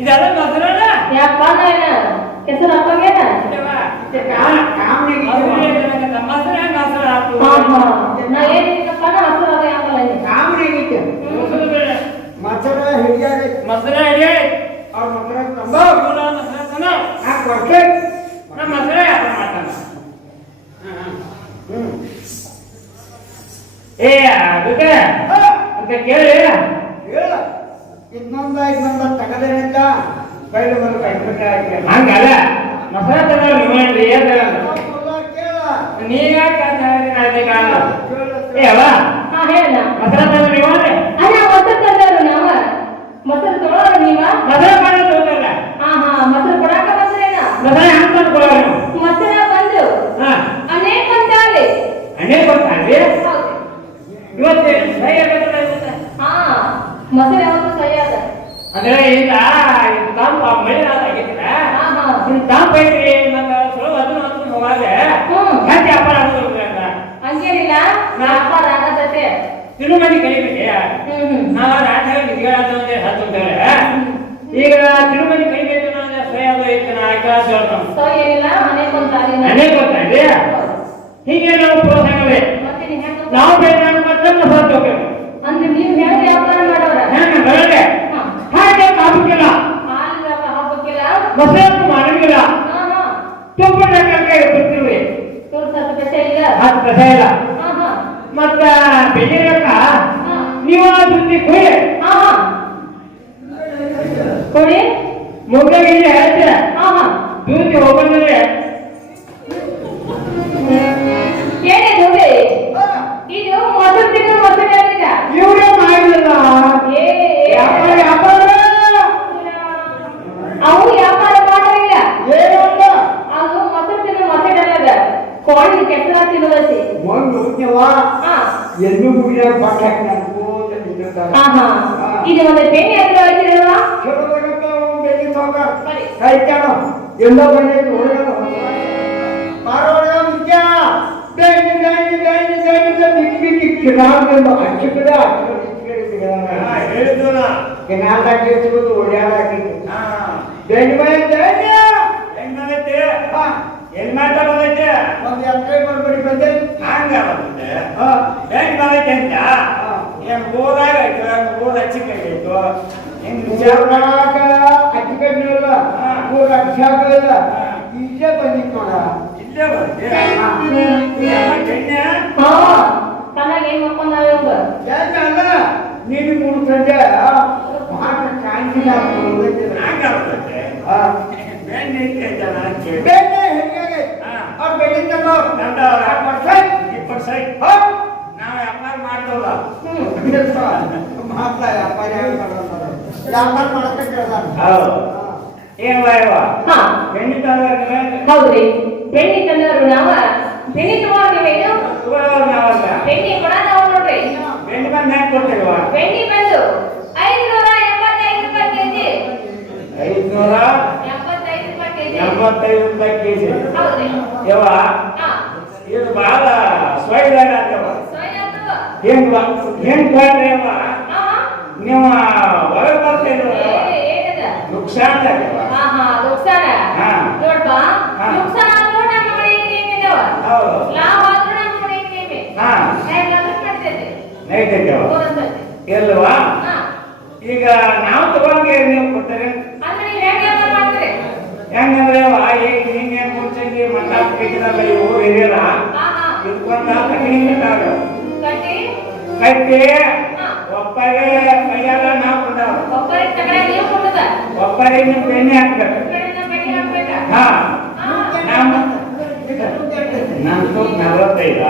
ಇದೆಲ್ಲ ಮೊಸರಲ್ಲ ಯಾಕ ಕೆಸರು ಹಾಕೋಗೇನ ನಾ ಏನಿಲ್ಲಪ್ಪ ಹಸಿರು ಅದ ಯಾಕಲ್ಲ ಮಸರ ಹಿಡಿಯಾರ ಮಸರ ಹಿಡಿಯ ಅವ್ರ ಮಸರ ಮಸರ ಕೊಡ್ತೇ ನಮ್ಮ ಮಸರ ವ್ಯಾಪಾರ ಮಾಡ್ತಾನ ಏ ಅದಕ್ಕೆ ಅಂತ ಕೇಳಿ ಹೇಳ ಇನ್ನೊಂದ ತಗದೇನಿಲ್ಲ ಕೈಲು ಬಂದು ಕೈಬಿಟ್ಟ ಹಂಗಲ್ಲ ಮಸಾಲ ತಂದ್ರೆ ನೀವೇನ್ರಿ ಏನ್ ನೀವ್ಯಾಕೆ ಅಂತ ಹೇಳಿದ್ರೆ ಏ ಅವ ಹಾ ಹೇಳ ಮಸಾಲ ತಂದ್ರೆ ನೀವೇ ಅಣ್ಣ ಮೊಸರು ತಂದವರು ನಾವ ಮೊಸರು ತೊಗೊಳೋರು ನೀವ ಮಸಾಲ ಮಾಡಿ ತಗೋತಾರಲ್ಲ ಹಾ ಹಾ ಮೊಸರು ಕೊಡಾಕ ಬಂದ್ರೇನ ಮಸಾಲ ಹ್ಯಾಂಗ ತಂದು ಕೊಡೋರು ಮೊಸರ ಬಂದು ಹಾ ಅನೇಕ ಅಂತಾಲೆ ಅನೇಕ ಗೊತ್ತಾಗ್ಲಿ ಇವತ್ತೇ ಸಹಿ ಆಗತ್ತಲ್ಲ ಹಾ ಮೊಸರು ಯಾವಾಗ ಸಹಿ ಅದ ಅಂದ್ರೆ ಈಗ ತಾಪ ಮಳೆ ಆಗೈತಿಲ್ಲ ಹಾ ಹಾ ತಾಪ ಐತ್ರಿ ನಂಗೆ ಸ್ವಲ್ಪ ಅದನ್ನ ಹೋಗಾದೆ ಹೆಂಗೆ ವ್ಯಾಪಾರ ಆಗೋದು ಅಂತ ಹಂಗೇನಿಲ್ಲ ವ್ಯಾಪಾರ ಆಗತ್ತೆ ತಿರು ಮಂದಿ ಕಲಿಬೇಕೆ ನಾವು ರಾತ್ರಿ ನಿದ್ದೆ ಹತ್ತಂತೇಳಿ ಈಗ ತಿರು ಮಂದಿ ಕಲಿಬೇಕು ಅಂದ್ರೆ ಸಹಿ ಅದು ಐತೆ ನಾ ಕ್ಲಾಸ್ ಹೇಳ್ತಾನೆ ಸೊ ಏನಿಲ್ಲ ಅನೇಕ ಅಂತಾಲೆ ಅನೇಕ ಗೊತ್ತಾಗ್ಲಿ ಹೀಗೆ ನಾವು ಪ್ರೋತ್ಸಾಹವೇ ಮತ್ತೆ ನೀ ಹೆಂಗ ನಾವು ಬೇರೆ ಅನ್ಕೊಂಡ್ರೆ ಹೊರತು ಹೋಗ್ಬೇಕು ಅಂದ್ರೆ ನೀವು ಹೆಂಗ ವ್ಯಾಪಾರ ಮಾಡೋರ ಹೆಂಗೆ ಬರದೆ ಹಾಗೆ ಹಾಕಕ್ಕಿಲ್ಲ ಹಾಲು ವ್ಯಾಪಾರ ಹಾಕೋಕಿಲ್ಲ ಮಸಾಲ ಮಾಡಂಗಿಲ್ಲ ಹಾ ಹಾ ತುಪ್ಪ ಹಾಕಕ್ಕೆ ಬರ್ತೀವಿ ತೋರ್ಸತ್ತ ಬೆಟ್ಟೆ ಇಲ್ಲ ಅದು ಕಸ ಇಲ್ಲ ಹಾ ಹಾ ಮತ್ತ ಬೆಳೆಯಕ್ಕ ಹಾ ನೀವು ಸುದ್ದಿ ಕೊಡಿ ಹಾ ಹಾ ಕೊಡಿ ಮುಗ್ಗಾಗಿ ಹೇಳ್ತೆ ಹಾ ಹಾ ದೂತಿ ಹೋಗಂದ್ರೆ ಏನೇ ದುಡ್ಡಿ ಇದು ಮೊಸರು ತಿನ್ನು ಮೊಸರು ಹೇಳಿದ ಇವರೇ ಮಾಡಿಲ್ಲ ವ್ಯಾಪಾರ ವ್ಯಾಪಾರ ಅವು ವ್ಯಾಪಾರ ಮಾಡಲಿಲ್ಲ ಏನಂತ ಅದು ಮೊಸರು ತಿನ್ನು ಮೊಸರು ಅಲ್ಲದ ಕೋಳಿ ಕೆಟ್ಟ ತಿನ್ನೋದೈತಿ ಒಂದು ಹಾ ಎಲ್ಲೂ ಮುಗಿದ ಬಟ್ಟೆ ಹಾಕಿ ನಡ್ಕೋತ ನಿಂತಿರ್ತಾರೆ. ಹಾ ಹಾ ಇದು ಒಂದು ಬೆಣ್ಣೆ ಹತ್ರ ಹೇಳ್ತಿರಲ್ವಾ ಚಲೋದಾಗತ್ತ ಅವ್ನು ಬೆಳ್ಳಿ ಸಾವ್ಕಾರ. ಸರಿ. ಕಾಯ್ತಾನ. ಎಲ್ಲೋ ಬಂದೈತಿ ಹೊರಗಡೆ ಮಾರೋಣ ಮುಖ್ಯ ಬೆಣ್ಣೆ ಬೆಣ್ಣೆ ಬೆಣ್ಣೆ ಬೆಣ್ಣೆ ಬಿಕ್ಕಿ ಬಿಕ್ಕಿ ಕಿನಾಲ್ದಿಂದ ಅಚ್ಚು ಕಡೆ ಹೇಳಿದ್ವಲ್ಲ ಕಿನಾಲ್ದಾಗ ಇಟ್ಬಿಟ್ಟು ಒಳ್ಳೆಯದಾಗಿತ್ತು ಬೆಣ್ಣೆ ಬೆಣ್ಣೆ ಹೆಂಗೈತೆ ಹಾ ಎಲ್ಲಿ ಮಾತಾಡೋದೈತೆ ಒಂದು ಎಕರೆ ಮಾಡ್ಬೇಡಿ ಬಂದೆ ಹಂಗ ಬಂದೆ ಹಾ ಹೆಂಗ್ ಬಂದೈತೆ ಅಂತ ಏನ್ ಊರಾಗ ಆಯ್ತು ಊರ ಹಚ್ಚಿಕಾಯ್ತು ಹೆಂಗ್ ವಿಚಾರ ಊರಾಗ ಅಚ್ಚಿಕಟ್ಟಿಲ್ಲ ಊರ ಅಕ್ಷಾಗಲ್ಲ ಇಲ್ಲೇ ಬಂದಿತ್ತು ನೋಡ ಇಲ್ಲೇ ಬಂದೆ ಎಣ್ಣೆ ಹಾ ಕಣ್ಣಾಗ ಏನ್ ಮಾಡ್ಕೊಂಡಾವೆ ಅವಂಗ ಯಾಕಲ್ಲ ನೀನು ಮೂರು ಸಂಜೆ ಮಾಟ ಕಾಂತಿಲ್ಲ ಹಂಗ ಬರ್ತೈತೆ ಬೆಣ್ಣೆ ಐತೆ ಜನ ಅಂತ ಹೇಳಿ ಬೆಣ್ಣೆ ಹೆಂಗಾಗೆ ಅವ್ರು ಬೆಳಿತಾನೋ ನಂದ 20% ನಾವು ವ್ಯಾಪಾರ ಮಾಡ್ತವಲ್ಲ ಮಾತ್ರ ವ್ಯಾಪಾರ ವ್ಯಾಪಾರ ಮಾಡಕ್ಕೆ ಕೇಳ್ದಾನ ಹೌದು ಏನ್ ವಾಯವ ಹಾ ಬೆಣ್ಣೆ ತಂದ್ರೆ ಹೌದ್ರಿ ಬೆಣ್ಣೆ ತಂದವರು ನಾವ ಬೆಣ್ಣೆ ತಗೊಂಡ್ರಿ ಏನು ತಗೊಳ್ಳೋರು ನಾವಲ್ಲ ಬೆಣ್ಣೆ ಕೊಡ ನಾವು ನೋಡ್ರಿ ಬೆಣ್ಣೆ ಬಂದು ಹೆಂಗ್ ಕೊಡ್ತೀವ ಬೆಣ್ಣೆ ಬಂದು 575 ರೂಪಾಯಿ ಕೆಜಿ 575 ರೂಪಾಯಿ ಕೆಜಿ ಹೌದ್ರಿ ಯವ್ವ ಹಾ ಇದು ಬಹಳ ಸ್ವೈದಾಗ ಆಗ್ತವ ಸೋಯಾ ತಗೋ ಹೆಂಗ್ ಕೊಡ್ರಿ ಯವ್ವ ಹಾ ನೀವು ಹೊರಗೆ ಬರ್ತೀರ ಏನದ ನುಕ್ಸಾನ್ ಆಗ್ತವ ಹಾ ಹಾ ನುಕ್ಸಾನ ಹಾ. ನೋಡ್ಪ ಹಾ. ನುಕ್ಸಾನ ಆದ್ರೂ ನಮ್ಮ ಮನೆಗೆ ನೇಮಿದವ ಹೌದು ಲಾಭ ಆದ್ರೂ ನಮ್ಮ ಮನೆಗೆ ನೇಮಿ ಹಾ ಹೇಗಾದ್ರೂ ಕಟ್ತೈತಿ ನೈತೈತವ ತೋರಿಸ್ತೈತಿ ಇಲ್ವಾ ಹಾ ಈಗ ನಾವು ತಗೊಂಡ್ರೆ ನೀವು ಕೊಡ್ತಾರೆ ಅಂದ್ರೆ ನೀವು ಹೇಗೆ ವ್ಯಾಪಾರ ಮಾಡ್ತೀರಿ ಹೆಂಗಂದ್ರೆ ಈಗ ನಿನ್ನೆ ಮುಂಚೆಗೆ ಮಂಡಪ ಬೇಕಿದಲ್ಲ ಈ ಊರು ಹಿರಿಯರ ಹಾ ಹಾ ಇದಕ್ಕೊಂದ ತಗಣಿ ಕಟ್ಟಾಗ ಕಟ್ಟಿ ಕಟ್ಟಿ ಹಾ ಒಪ್ಪಗೆ ಕೈಯಾಗ ನಾವು ಕೊಂಡಾವ ಒಬ್ಬರಿಗೆ ತಗಡೆ ನೀವು ಕೊಡುದ ಒಪ್ಪಗೆ ನಿಮ್ ಬೆಣ್ಣೆ ಹಾಕ್ಬೇಕು ಕಡೆಯಿಂದ ಬೆಣ್ಣೆ ಹಾಕ್ಬೇಕಾ ಹಾ ಹಾ ನಮ್ಮ ನಾನು ತೂಕ 45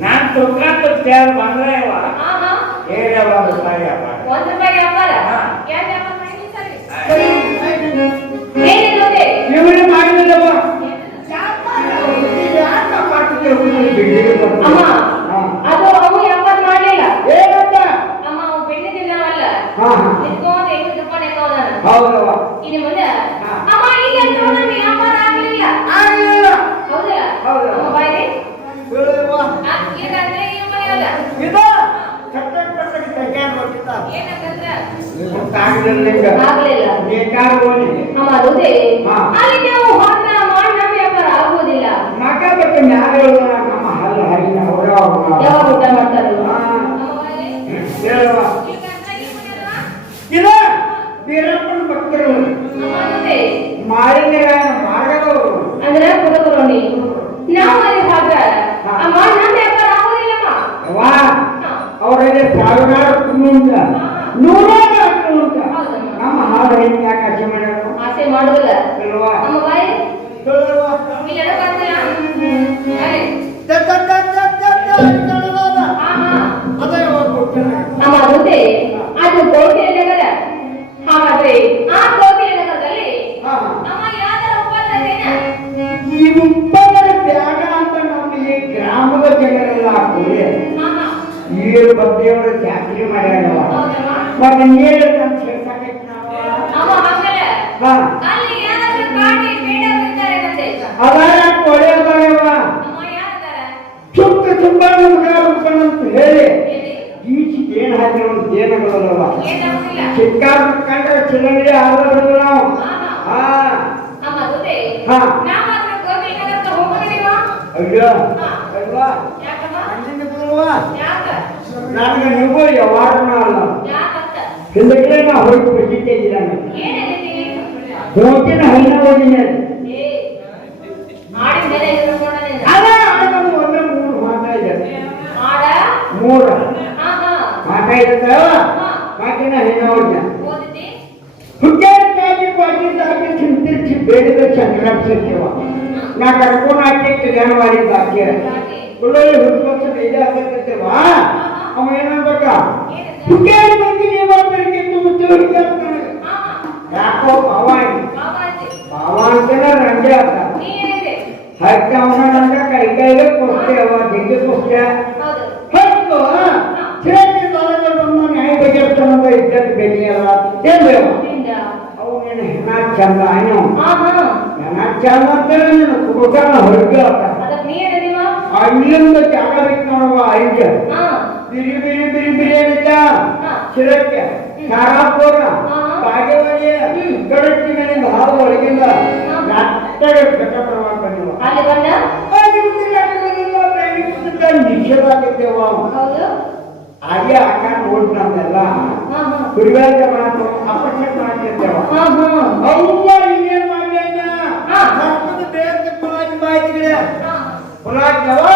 ನಾನು ತೂಕ ತೇರು ಬಂದ್ರೆ ಹಾ ಹಾ ಏರಿಯಾ ಒಂದು ರೂಪಾಯಿ ವ್ಯಾಪಾರ 1 ರೂಪಾಯಿ ವ್ಯಾಪಾರ ಹಾ. ಯಾಕೆ ವ್ಯಾಪಾರ ಮಾಡಿ ಸರಿ ಏನಿದೆ ನೋಡಿ ಇವರೇ ಮಾಡಿಲ್ಲವ ಅಮ್ಮ ಅದು ಅವು ವ್ಯಾಪಾರ ಮಾಡ್ಲಿಲ್ಲ ಏನಂತ ಅಮ್ಮ ಅವು ಬೆಣ್ಣೆ ತಿನ್ನವಲ್ಲ ಹಾ ಹಾ ನಿಂತ್ಕೊಂಡು ಹೆಂಗ್ ತಿಳ್ಕೊಂಡು ಹೆಂಗ ಹೋದಾನ ಹೌದವ ಇನ್ನು ಮುಂದೆ ಹಾ. ಅಮ್ಮ ಇಲ್ಲಿ ಅಂತ ನಮ್ಗೆ ವ್ಯಾಪಾರ ಆಗ್ಲಿಲ್ಲ ಆಗಿಲ್ಲ ಹೌದಲ್ಲ ಹೌದು. ಅಮ್ಮ ಬಾಯ್ರಿ ಹೇಳುವ ಇದಂದ್ರೆ ಈ ಮನೆ ಅದ ಇದು ಕಟ್ಟಕ್ಕೆ ತೆಗ್ಯಾನ್ ಬರ್ತಿದ್ದ ಏನಂತಂದ್ರ ಆಗ್ಲಿಲ್ಲ ಆಗ್ಲಿಲ್ಲ ಬೇಕಾದ ಹೋಗಿ ಅಮ್ಮ ಅದೇ ಹಾ. ಅಲ್ಲಿ ನಾವು ಹೊರತ ಮಾಡಿ ನಮ್ಮ ವ್ಯಾಪಾರ ಆಗೋದಿಲ್ಲ ಮಕ ಬಗ್ಗೆ ಮ್ಯಾಲ ಹೇಳುವ ನಮ್ಮ ಹಲ್ಲು ಹರಿನ ಹೊರ ಯಾವಾಗ ಊಟ ಮಾಡ್ತಾರಲ್ಲ ಹಾ. ಅಮ್ಮ ಬಾಯ್ರಿ ಹೇಳುವ ಇದಂದ್ರೆ ಈ ಮನೆ ಅಲ್ವಾ? ಇದು ಬೀರಪ್ಪನ ಭಕ್ತರು ಅಮ್ಮ ಅದೇ ಮಾಲಿನ್ಯ ಮಾಡದವರು ಅಂದ್ರೆ ಹುಡುಗರು ನಾವು ಅಲ್ಲಿ ಭಾಗ ಅಮ್ಮ ನಮ್ಮ ವ್ಯಾಪಾರ ಆಗೋದಿಲ್ಲಮ್ಮ ವಾ ಅವರಲ್ಲಿ ಸಾವಿರಾರು ಕುಣ್ಣುಂಟ ನೂರಾರು ಕುಣ್ಣುಂಟ ನಮ್ಮ ಹಾಡು ಹೆಂಗೆ ಯಾಕೆ ಆಚೆ ಮಾಡ್ಯಾರ ಆಸೆ ಕೋಕಿಲ ನಗರ. ಹಾಗಾದ್ರೆ ಆ ಕೋಕಿಲ ನಗರದಲ್ಲಿ ಹಾ. ನಮ್ಮ ಯಾವ್ದಾರ ಒಪ್ಪಂದ ಇದೆಯಾ? ಈ ಉಪ್ಪಂದರ ಬ್ಯಾಡ ಅಂತ ನಮ್ಮ ಈ ಗ್ರಾಮದ ಜನರೆಲ್ಲ ಕೂಡಿ ಈರು ಬದ್ದೆಯವರು ಜಾತ್ರೆ ಮಾಡ್ಯಾರವ. ಹೌದಮ್ಮ? ಮತ್ತೆ ನೀರು ಅಂತ ಸೇರ್ಸಾಕೈತಿ ನಾವು. ಅಮ್ಮ ಮಕ್ಕಳ ಹಾ. ಅಲ್ಲಿ ಯಾರಾದ್ರೂ ಕಾಟಿ ಬೇಡ ಬಿಡ್ತಾರೇನಂತೆ. ಅದಾರ ಕೊಳೆ ಅದಾರವ. ಅಮ್ಮ ಯಾರದಾರ? ಚುಕ್ಕ ತುಂಬಾ ನಮ್ಗ ಅಂತ ಹೇಳಿ ಹೇಳಿ. ಈಚೆ ಏನ್ ಹಾಕಿರೋ ಜೇನುಗಳಲ್ಲವ. ಏನಾಗುದಿಲ್ಲ. ಚಿಕ್ಕಾರ ಕಂಡ್ರೆ ಚಿಲ್ಲಂಗಡಿ ಆಗೋದಿಲ್ಲ ನಾವು. ಹಾ. ಅಮ್ಮ ಜೊತೆ ಹಾ. ನಾವಾದ್ರೂ ಕೋಕಿಲ ನಗರಕ್ಕೆ ಹೋಗೋದಿಲ್ವಾ? ಅಯ್ಯೋ ಅಲ್ವಾ ಯಾಕಮ್ಮ? ಅಂದಿನ ಬರುವ ಯಾಕ? ನನಗೆ ನೀವು ಯಾವಾರನ ಅಲ್ಲ. ಯಾಕಂತ? ಹಿಂದಕ್ಕೆ ನಾ ಹೋಗಿ ಬಿಟ್ಟಿದ್ದೆ ಇದ್ದಾನೆ. ಏನಾಗೈತಿ? ಹೋಗಿನ ಹೈನ ಹೋಗಿನ ಏ ಆಡಿ ಮೇಲೆ ಇಟ್ಕೊಂಡೇನ? ಅಲ್ಲ ಅದನ್ನು ಒಂದೇ ಮೂರು ಮಾತಾಡಿದೆ. ಆಡ? ಮೂರು ಹಾ ಹಾ. ಮಾತಾಡಿದ ಮಾತಿನ ಹೈನ ಹೋಗಿನ ಓದಿತಿ? ಹುಡ್ಗಾಡಿ ಬಾಗಿದ್ದಾಗಿ ಚಿಂತಿರ್ಚಿ ಬೇಡಿದ ಚಂದ್ರಾಕ್ಷಿವ ನಾ ಕರ್ಕೊಂಡು ಹಾಕಿ ಕಲ್ಯಾಣ ಮಾಡಿದ್ದ ಹಾಕಿ ಒಳ್ಳೊಳ್ಳೆ ಹುಡುಗ ಬೇಜ ಹಾಕತ್ತೇವಾ ಅವ ಏನನ್ಬೇಕ ಹುಡ್ಗಾಡಿ ಬಂದು ನೀವು ಮುಚ್ಚ ಹುಡುಗಾಡ್ತಾನೆ ಯಾಕೋ ಬಾವಾಯಿ ಬಾವ ಅಂತೇನ ರಂಗೆ ಅಂತ ಹಕ್ಕ ಅವನ ನಂಗ ಕೈ ಕೈಗೆ ಕೊಡ್ತೆ ಅವ ಜಗ್ಗಿ ಕೊಡ್ತೆ ಹತ್ತು ಚಿರಕ್ಕೆ ದೊರಗೆ ಬಂದು ನ್ಯಾಯ ಬಗೆಹರಿಸ್ತಾನಂದ ಇದ್ದದ್ದು ಬೆನ್ನಿ ಅಲ್ಲ ಏನ್ ಬೇವ ಅವನೇನು ಹೆಣ ಚಂದ ಏನು ಹೆಣ ಚಂದ ಅಂತೇಳಿ ನೀನು ಕುಡುಕನ ಹೊರಗೆ ಅಂತ ಅಲ್ಲಿಂದ ಜಾಗ ಬೇಕು ನೋಡುವ ಐಜ ಬಿರಿ ಬಿರಿ ಬಿರಿ ಬಿರಿ ಹೇಳಿದ್ದ ಚಿರಕ್ಕೆ ಖಾರಾಪುರ ಬಾಗೇವಾಡಿ ಗಡಕ್ಕಿ ಮನೆಯಿಂದ ಹಾಲು ಒಳಗಿಂದ ನಟ್ಟಗೆ ಘಟ ಪ್ರಮಾಣ ಬಂದಿವ ನಿಷೇಧ ಆಗಿದ್ದೇವ ಹಾಗೆ ಆಕಾರ ನೋಡ್ ನಮ್ದೆಲ್ಲ ಕುರಿಗಾರಿಕೆ ಮಾತು ಅಪಕ್ಷ ಮಾಡ್ತಿದ್ದೇವ ಅವ್ವ ಇನ್ನೇನ್ ಮಾಡ್ಯಾನ ಬೇರೆ ಪುಲಾಜಿ ಮಾಹಿತಿಗಳೇ ಪುಲಾಜಿನವ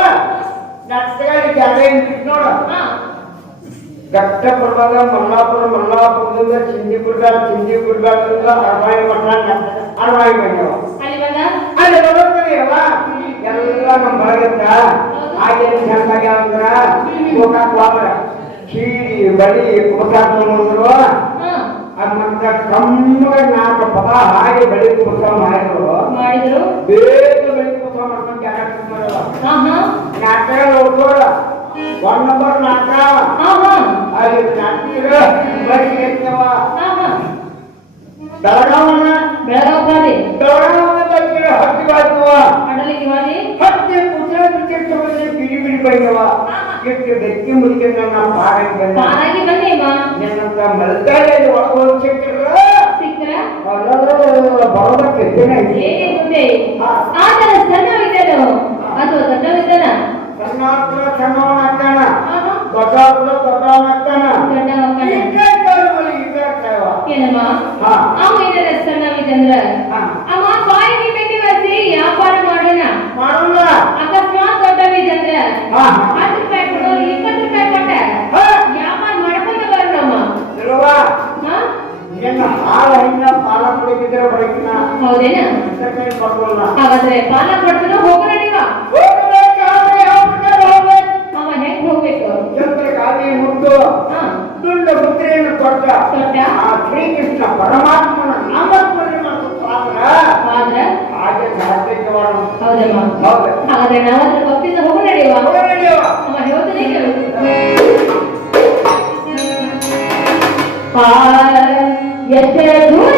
ನಟ್ಟಗಾಗಿ ಜಾಗ ಏನ್ ನೋಡ ಘಟ್ಟ ಪರ್ವತ ಮಲ್ಲಾಪುರದಿಂದ ಚಿಂದಿಗುಡ್ಡ ಅರವಾಯಿ ಮಠ ಅರವಾಯಿ ಬಂದವ ಅಲ್ಲಿ ಬರೋದವ ಎಲ್ಲ ನಮ್ಮ ಬಳಗತ್ತ ಹಾಗೇನು ಚಂದಾಗ ಅಂದ್ರ ಗೋಕಾಕ್ ಹೋದ್ರ ಚೀರಿ ಬಳಿ ಗೋಕಾಕ್ ಅಂದ್ರು ಅದ್ ಮತ್ತ ಕಮ್ಮಗ 4 ಪದ ಹಾಗೆ ಬಳಿ ಕುಸ ಮಾಡಿದ್ರು ಬೇಗ ಬಳಿ ಕುಸ ಮಾಡ್ಕೊಂಡು ಜಾಗ ನಾಟಕ ನೋಡ್ಕೋಳ 1 ನಂಬರ್ ನಾಟಕ ಅಲ್ಲಿ ನಾಟಕ ಬಳಿ ಎತ್ತವ ಬೆಳಗಾವನ ಬಗ್ಗೆ ಹತ್ತಿ ಬಾಯ್ತವ ಹತ್ತಿ ಕುಸ ಬಿಡಿ ಬಿಡಿ ಬೈಯವ ಎಷ್ಟು ಬೆಕ್ಕಿ ಮುದುಕೆ ನನ್ನ ಪಾರಾಗಿ ಬಂದ ಮಲ್ಕಾಯಲ್ಲಿ ಒಳಗೋದು ಸಿಕ್ಕರ ಬರೋದಕ್ಕೆ ಸಣ್ಣಾತ್ರ ಸಣ್ಣವನಾಗ್ತಾನ ದೊಡ್ಡವನಾಗ್ತಾನ ವ್ಯಾಪಾರ ಮಾಡೋಣ ಅಕಸ್ಮಾತ್ ದೊಡ್ಡವಿದಂದ್ರ 10 ರೂಪಾಯಿ ಕೊಡೋರು 20 ರೂಪಾಯಿ ಕೊಟ್ಟ ವ್ಯಾಪಾರ ಮಾಡ್ಕೊಂಡು ಬರೋಣ ಹೌದೇನ ಹಾಗಾದ್ರೆ ಪಾಲ ಕೊಡ್ತಾನ ಹೋಗೋಣ ನೀವ ಅವ ಹೆಂಗ್ ಹೋಗ್ಬೇಕು ಶ್ರೀಕೃಷ್ಣ ಪರಮಾತ್ಮನ ನಾಮಸ್ಮರಣೆ ಹೌದಮ್ಮ ಹಾಗಾದ್ರೆ ನಾವಾದ್ರೂ ಭಕ್ತಿಯಿಂದ ಹೋಗೋಣ ನಡೆಯುವ ಅವ ಹೇಳ್ತಾನೆ ಕೇಳು ಎಷ್ಟೇ ದೂರ